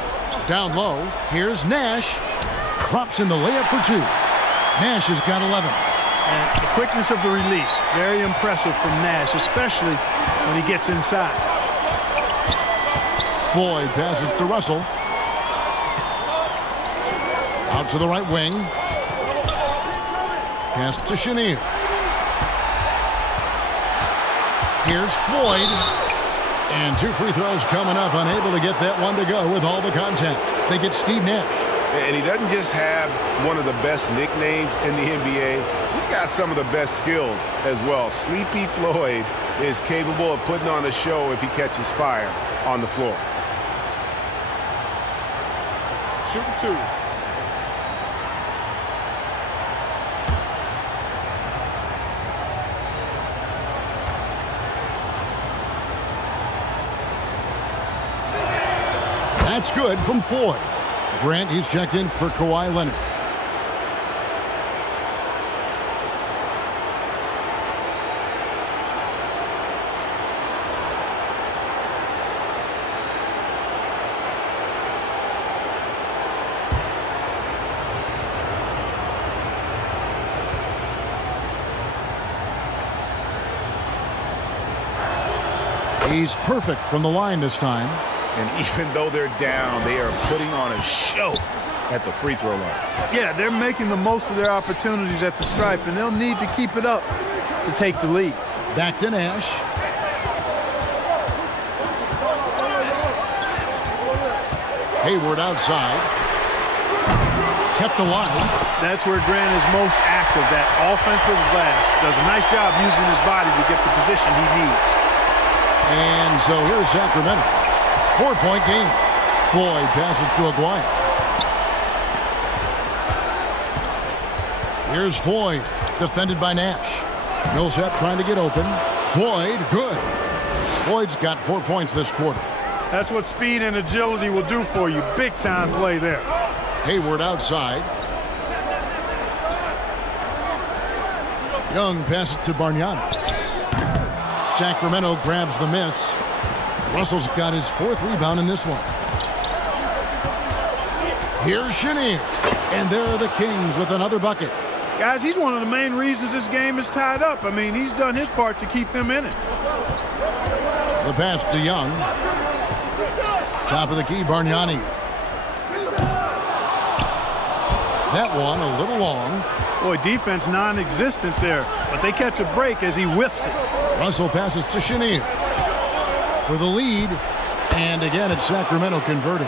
Down low. Here's Nash. Drops in the layup for 2. Nash has got 11. And the quickness of the release, very impressive from Nash, especially when he gets inside. Floyd passes to Russell. Out to the right wing. Pass to Chenier. Here's Floyd. And 2 free throws coming up, unable to get that one to go with all the contact. They get Steve Nash. And he doesn't just have one of the best nicknames in the NBA. He's got some of the best skills as well. Sleepy Floyd is capable of putting on a show if he catches fire on the floor. Shooting 2. That's good from Floyd. Grant, he's checked in for Kawhi Leonard. He's perfect from the line this time. And even though they're down, they are putting on a show at the free throw line. Yeah, they're making the most of their opportunities at the stripe, and they'll need to keep it up to take the lead. Back to Nash. Hayward outside. Kept alive. That's where Grant is most active, that offensive glass. Does a nice job using his body to get the position he needs. And so here's Sacramento. 4-point game. Floyd passes to Aguirre. Here's Floyd, defended by Nash. Millsap trying to get open. Floyd, good. Floyd's got 4 points this quarter. That's what speed and agility will do for you. Big time play there. Hayward outside. Young passes to Bargnani. Sacramento grabs the miss. Russell's got his 4th rebound in this one. Here's Chenier. And there are the Kings with another bucket. Guys, he's one of the main reasons this game is tied up. I mean, he's done his part to keep them in it. The pass to Young. Top of the key, Bargnani. That one a little long. Boy, defense non-existent there, but they catch a break as he whiffs it. Russell passes to Chenier for the lead, and again it's Sacramento converting.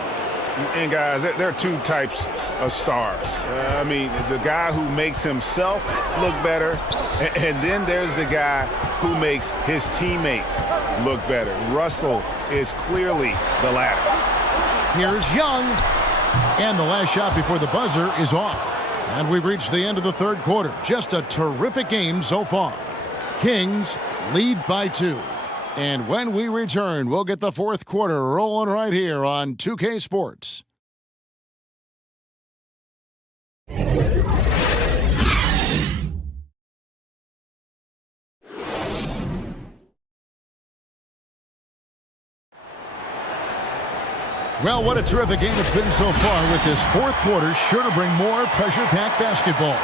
And guys, there are 2 types of stars. I mean, the guy who makes himself look better, and then there's the guy who makes his teammates look better. Russell is clearly the latter. Here's Young, and the last shot before the buzzer is off. And we've reached the end of the 3rd quarter. Just a terrific game so far. Kings lead by 2. And when we return, we'll get the 4th quarter rolling right here on 2K Sports. Well, what a terrific game it's been so far, with this 4th quarter sure to bring more pressure-packed basketball.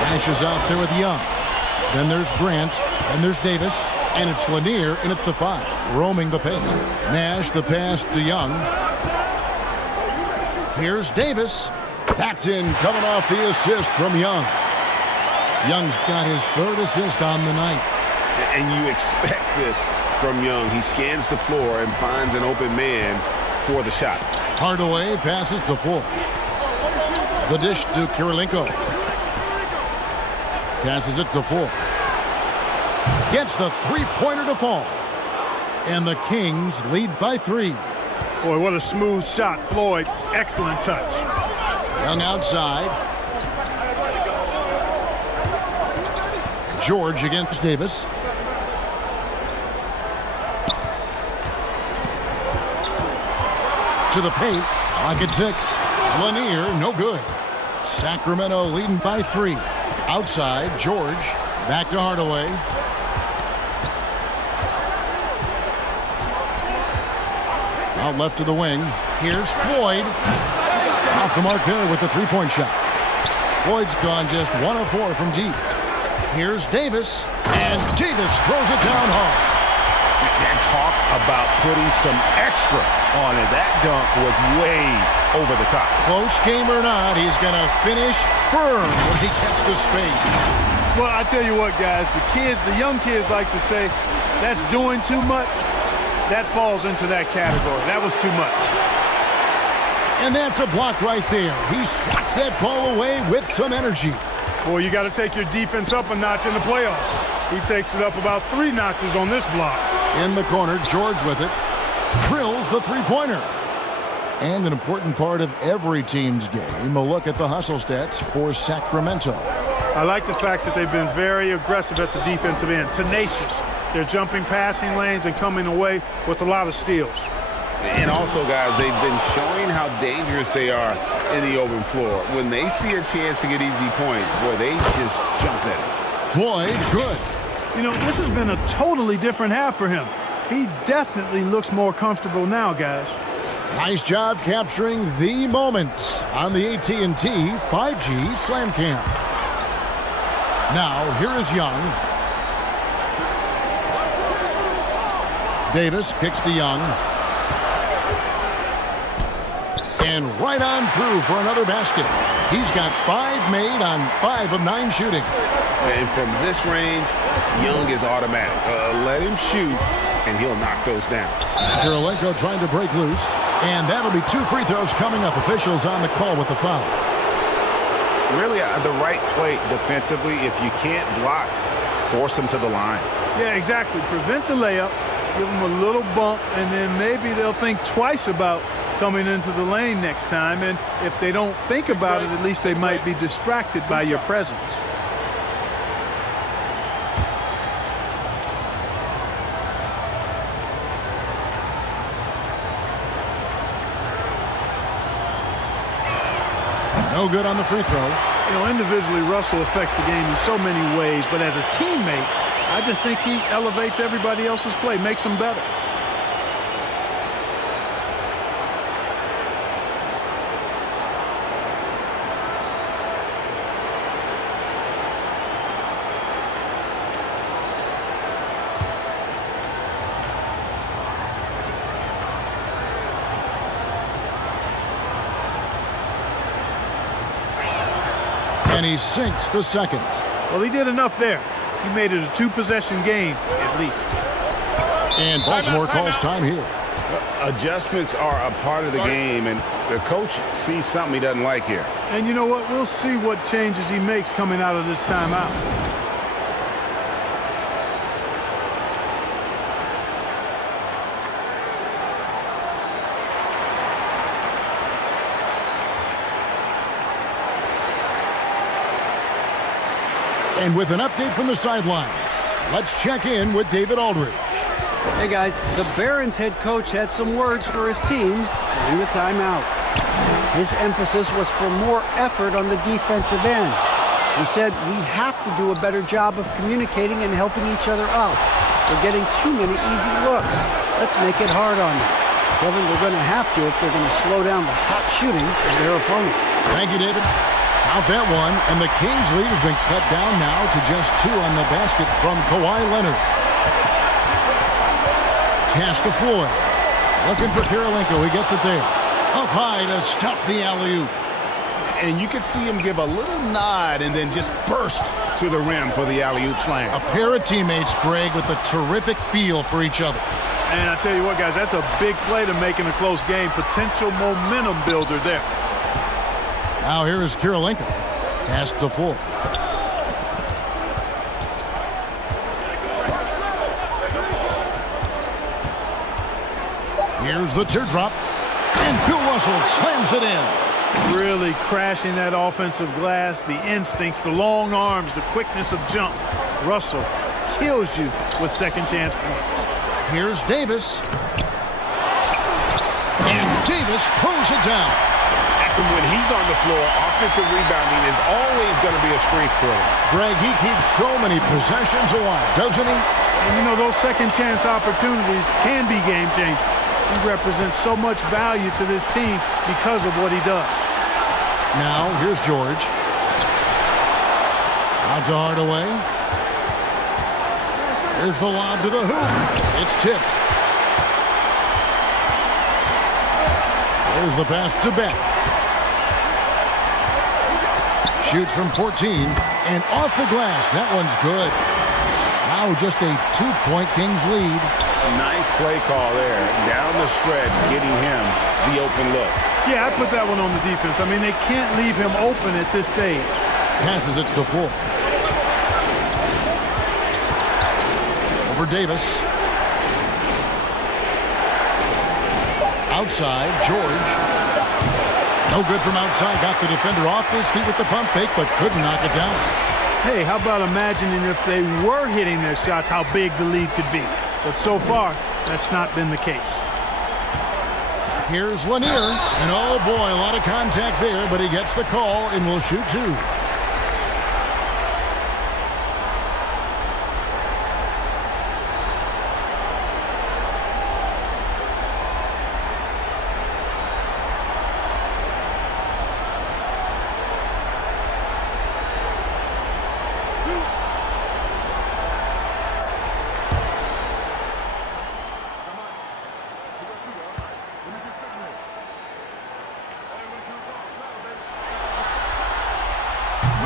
Nash is out there with Young. Then there's Grant, and there's Davis, and it's Lanier in at the 5, roaming the paint. Nash, the pass to Young. Here's Davis. That's in, coming off the assist from Young. Young's got his 3rd assist on the night. And you expect this from Young. He scans the floor and finds an open man for the shot. Hardaway passes to Floyd. The dish to Kirilenko. Passes it to Floyd. Gets the 3-pointer to fall. And the Kings lead by 3. Boy, what a smooth shot. Floyd, excellent touch. Young outside. George against Davis. To the paint. Pocket 6. Lanier, no good. Sacramento leading by 3. Outside, George. Back to Hardaway. Out left to the wing. Here's Floyd. Off the mark there with the 3-point shot. Floyd's gone just 1 of 4 from deep. Here's Davis, and Davis throws it down hard. And talk about putting some extra on it. That dunk was way over the top. Close game or not, he's going to finish firm when he gets the space. Well, I tell you what, guys, the young kids like to say, that's doing too much. That falls into that category. That was too much. And that's a block right there. He swats that ball away with some energy. Boy, you got to take your defense up a notch in the playoffs. He takes it up about 3 notches on this block. In the corner, George with it. Drills the three-pointer. And an important part of every team's game, a look at the hustle stats for Sacramento. I like the fact that they've been very aggressive at the defensive end, tenacious. They're jumping passing lanes and coming away with a lot of steals. And also, guys, they've been showing how dangerous they are in the open floor. When they see a chance to get easy points, boy, they just jump at it. Floyd, good. You know, this has been a totally different half for him. He definitely looks more comfortable now, guys. Nice job capturing the moment on the AT&T 5G Slam Cam. Now, here is Young. Davis kicks to Young. And right on through for another basket. He's got 5 made on 5 of 9 shooting. And from this range, Young is automatic. Let him shoot, and he'll knock those down. Kirilenko trying to break loose. And that'll be 2 free throws coming up. Officials on the call with the foul. Really, the right play defensively. If you can't block, force him to the line. Yeah, exactly. Prevent the layup, give them a little bump, and then maybe they'll think twice about coming into the lane next time. And if they don't think about it, at least they might be distracted by your presence. No good on the free throw. You know, individually, Russell affects the game in so many ways, but as a teammate, I just think he elevates everybody else's play, makes them better. And he sinks the second. Well, he did enough there. He made it a 2-possession game, at least. And Baltimore calls time here. Adjustments are a part of the game, and the coach sees something he doesn't like here. And you know what? We'll see what changes he makes coming out of this timeout. And with an update from the sidelines, let's check in with David Aldridge. Hey guys, the Barons head coach had some words for his team during the timeout. His emphasis was for more effort on the defensive end. He said we have to do a better job of communicating and helping each other out. We're getting too many easy looks. Let's make it hard on them. Kevin, we're going to have to if they're going to slow down the hot shooting of their opponent. Thank you, David. Out that one, and the Kings' lead has been cut down now to just 2 on the basket from Kawhi Leonard. Pass to Floyd. Looking for Kirilenko. He gets it there. Up high to stuff the alley-oop. And you can see him give a little nod and then just burst to the rim for the alley-oop slam. A pair of teammates, Greg, with a terrific feel for each other. And I tell you what, guys, that's a big play to make in a close game. Potential momentum builder there. Now here is Kirilenko. Pass to Floyd. Here's the teardrop. And Bill Russell slams it in. Really crashing that offensive glass. The instincts, the long arms, the quickness of jump. Russell kills you with second chance points. Here's Davis. And Davis throws it down. And when he's on the floor, offensive rebounding is always going to be a strength for him. Greg, he keeps so many possessions alive, doesn't he? And you know, those second chance opportunities can be game changers. He represents so much value to this team because of what he does. Now, here's George. Out to Hardaway. Here's the lob to the hoop. It's tipped. Here's the pass to Beck. Shoots from 14 and off the glass. That one's good. Now just a 2-point Kings lead. Nice play call there. Down the stretch, getting him the open look. Yeah, I put that one on the defense. I mean, they can't leave him open at this stage. Passes it to Full. Over Davis. Outside, George. No good from outside. Got the defender off his feet with the pump fake, but couldn't knock it down. Hey, how about imagining if they were hitting their shots, how big the lead could be. But so far, that's not been the case. Here's Lanier. And oh boy, a lot of contact there, but he gets the call and will shoot two.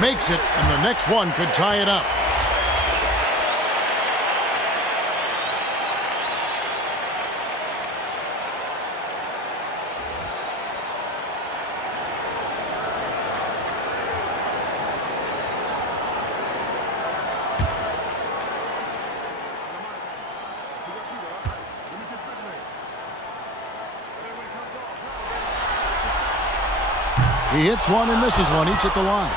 Makes it, and the next one could tie it up. He hits one and misses one, each at the line.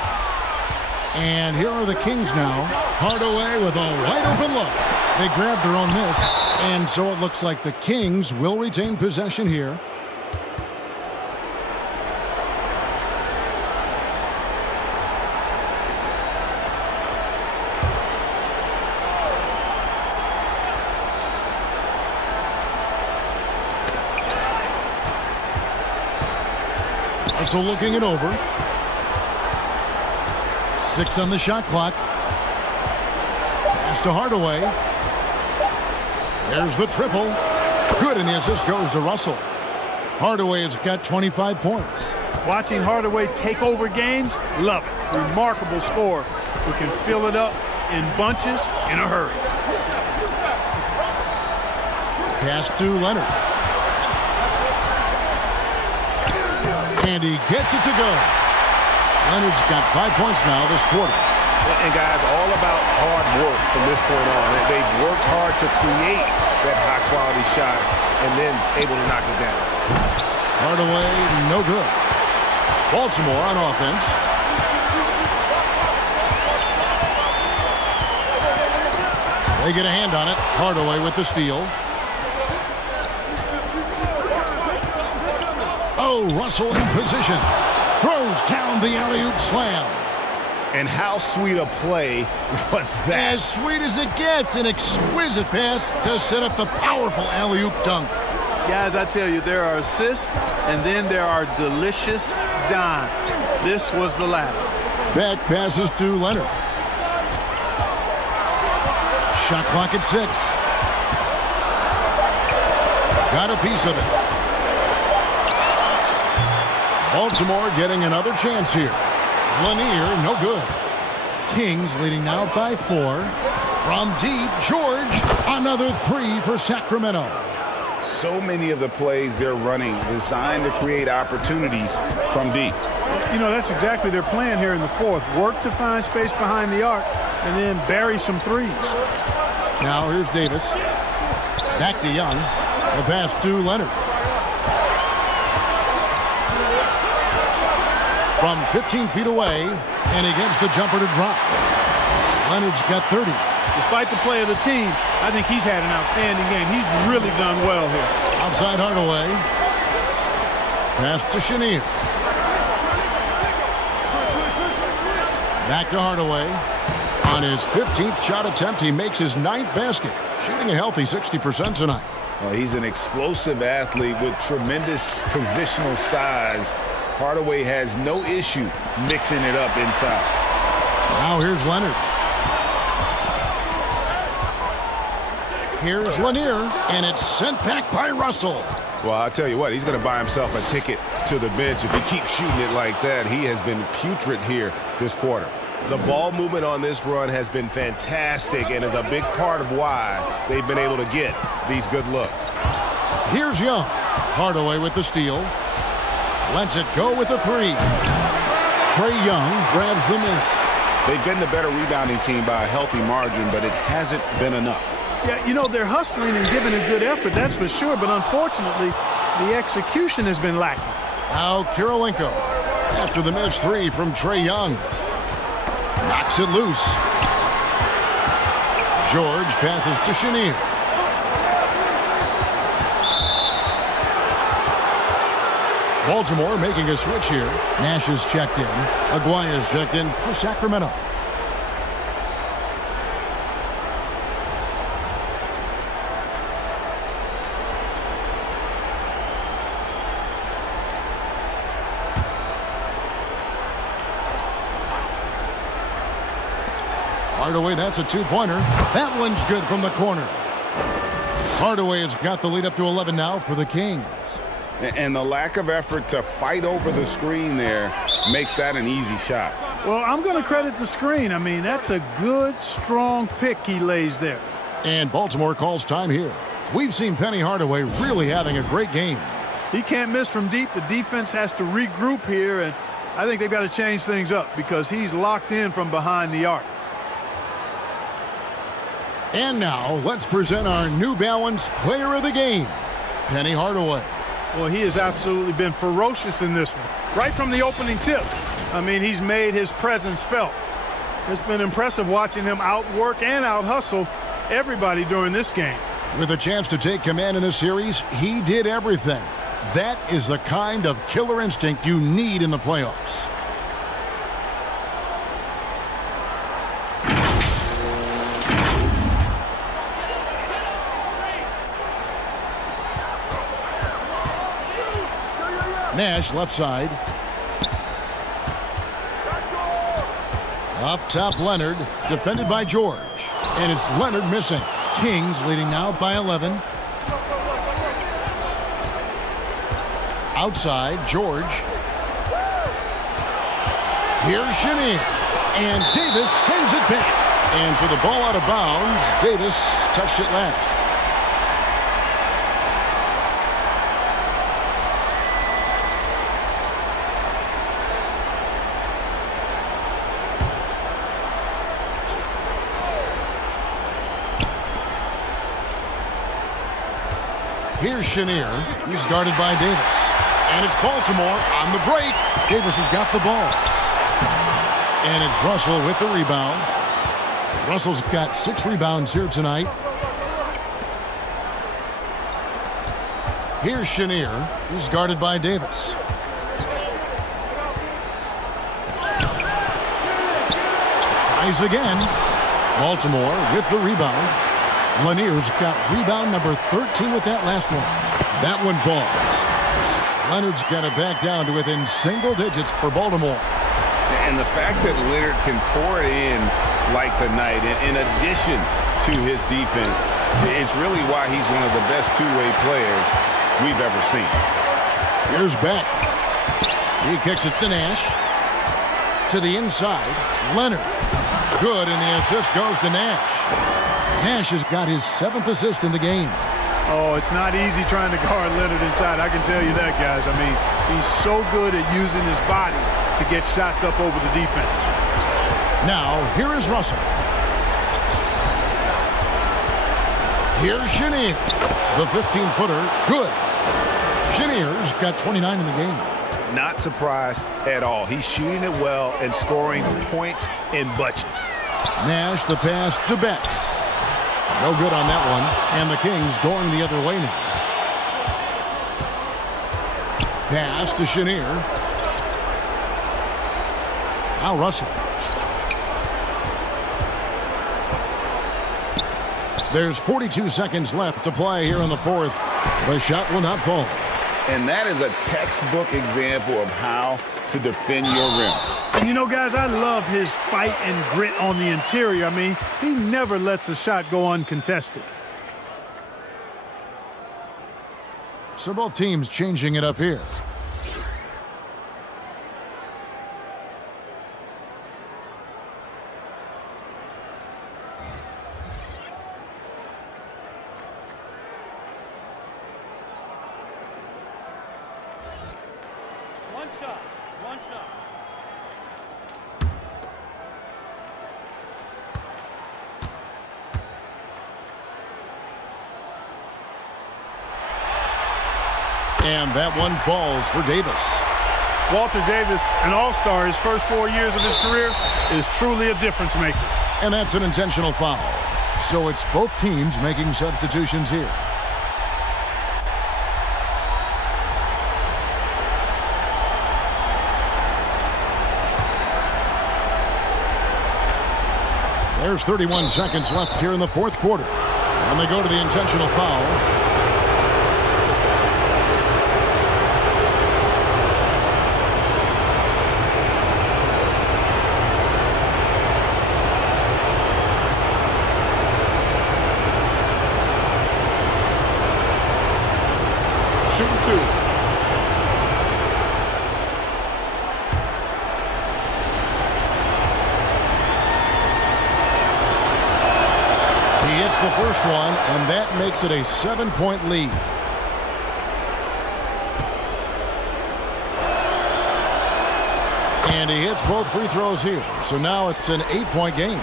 And here are the Kings now. Hardaway with a wide open look. They grabbed their own miss. And so it looks like the Kings will retain possession here. Also looking it over. 6 on the shot clock. Pass to Hardaway. There's the triple. Good, and the assist goes to Russell. Hardaway has got 25 points. Watching Hardaway take over games, love it. Remarkable scorer who can fill it up in bunches in a hurry. Pass to Leonard. And he gets it to go. Leonard's got 5 points now this quarter. And guys, all about hard work from this point on. They've worked hard to create that high-quality shot and then able to knock it down. Hardaway, no good. Baltimore on offense. They get a hand on it. Hardaway with the steal. Oh, Russell in position. Throws down the alley-oop slam. And how sweet a play was that? As sweet as it gets. An exquisite pass to set up the powerful alley-oop dunk. Guys, I tell you, there are assists, and then there are delicious dimes. This was the latter. Beck passes to Leonard. Shot clock at 6. Got a piece of it. Baltimore getting another chance here. Lanier, no good. Kings leading now by 4. From deep, George, another 3 for Sacramento. So many of the plays they're running designed to create opportunities from deep. You know, that's exactly their plan here in the fourth. Work to find space behind the arc and then bury some threes. Now here's Davis. Back to Young. The pass to Leonard. From 15 feet away, and he gets the jumper to drop. Leonard's got 30. Despite the play of the team, I think he's had an outstanding game. He's really done well here. Outside Hardaway. Pass to Chenier. Back to Hardaway. On his 15th shot attempt, he makes his 9th basket. Shooting a healthy 60% tonight. Well, he's an explosive athlete with tremendous positional size. Hardaway has no issue mixing it up inside. Now here's Leonard. Here's Lanier, and it's sent back by Russell. Well, I'll tell you what, he's going to buy himself a ticket to the bench if he keeps shooting it like that. He has been putrid here this quarter. The ball movement on this run has been fantastic and is a big part of why they've been able to get these good looks. Here's Young. Hardaway with the steal. Lets it go with the three. Trae Young grabs the miss. They've been the better rebounding team by a healthy margin, but it hasn't been enough. Yeah, you know, they're hustling and giving a good effort, that's for sure, but unfortunately, the execution has been lacking. Now Kirilenko after the missed three from Trae Young. Knocks it loose. George passes to Chenier. Baltimore making a switch here. Nash is checked in. Aguaya's checked in for Sacramento. Hardaway, that's a two-pointer. That one's good from the corner. Hardaway has got the lead up to 11 now for the Kings. And the lack of effort to fight over the screen there makes that an easy shot. Well, I'm going to credit the screen. I mean, that's a good, strong pick he lays there. And Baltimore calls time here. We've seen Penny Hardaway really having a great game. He can't miss from deep. The defense has to regroup here, and I think they've got to change things up because he's locked in from behind the arc. And now, let's present our New Balance Player of the Game, Penny Hardaway. Well, he has absolutely been ferocious in this one. Right from the opening tip. I mean, he's made his presence felt. It's been impressive watching him outwork and out-hustle everybody during this game. With a chance to take command in this series, he did everything. That is the kind of killer instinct you need in the playoffs. Nash left side. Up top Leonard, defended by George. And it's Leonard missing. Kings leading now by 11. Outside, George. Here's Chenier. And Davis sends it back. And for the ball out of bounds, Davis touched it last. Here's Chenier. He's guarded by Davis. And it's Baltimore on the break. Davis has got the ball. And it's Russell with the rebound. Russell's got 6 rebounds here tonight. Here's Chenier. He's guarded by Davis. Tries again. Baltimore with the rebound. Lanier's got rebound number 13 with that last one. That one falls. Leonard's got it back down to within single digits for Baltimore. And the fact that Leonard can pour it in like tonight, in addition to his defense, is really why he's one of the best two-way players we've ever seen. Here's Beck. He kicks it to Nash. To the inside, Leonard. Good, and the assist goes to Nash. Nash has got his 7th assist in the game. Oh, it's not easy trying to guard Leonard inside. I can tell you that, guys. I mean, he's so good at using his body to get shots up over the defense. Now, here is Russell. Here's Chenier. The 15-footer, good. Chenier's got 29 in the game. Not surprised at all. He's shooting it well and scoring points in bunches. Nash, the pass to Beck. No good on that one. And the Kings going the other way now. Pass to Chenier. Now Russell. There's 42 seconds left to play here in the 4th. The shot will not fall. And that is a textbook example of how to defend your rim. And you know, guys, I love his fight and grit on the interior. I mean, he never lets a shot go uncontested. So both teams changing it up here. One shot. And that one falls for Davis. Walter Davis, an all-star, his first 4 years of his career, is truly a difference maker. And that's an intentional foul. So it's both teams making substitutions here. There's 31 seconds left here in the fourth quarter. And they go to the intentional foul. Shooting two. He hits the first one, and that makes it a 7-point lead. And he hits both free throws here. So now it's an 8-point game.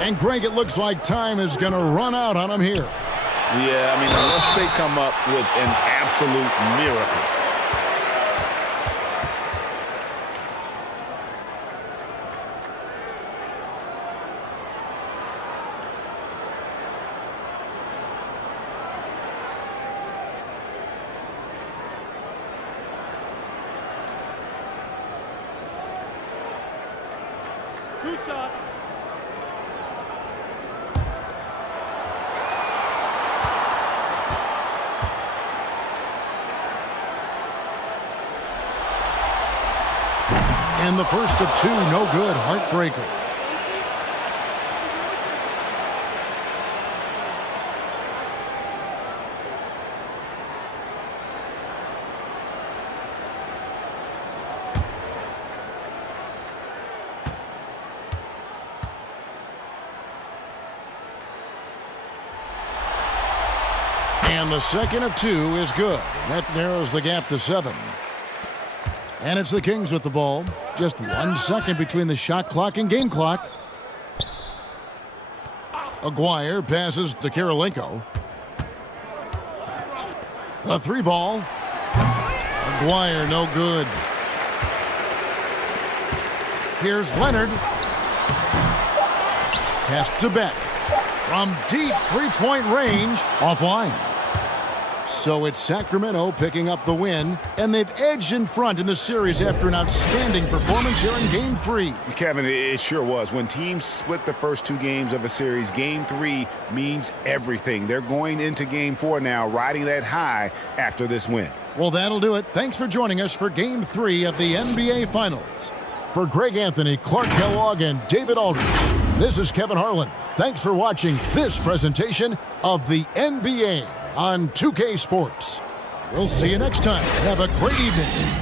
And Greg, it looks like time is going to run out on him here. Yeah, I mean, unless they come up with an absolute miracle. Two shots. And the first of two, no good. Heartbreaker. And the second of two is good. That narrows the gap to 7. And it's the Kings with the ball. Just 1 second between the shot clock and game clock. Aguirre passes to Kirilenko. The three ball. Aguirre, no good. Here's Leonard. Pass to Beck. From deep three-point range, offline. So it's Sacramento picking up the win, and they've edged in front in the series after an outstanding performance here in Game 3. Kevin, it sure was. When teams split the first 2 games of a series, Game 3 means everything. They're going into Game 4 now, riding that high after this win. Well, that'll do it. Thanks for joining us for Game 3 of the NBA Finals. For Greg Anthony, Clark Kellogg, and David Aldridge, this is Kevin Harlan. Thanks for watching this presentation of the NBA on 2K Sports. We'll see you next time. Have a great evening.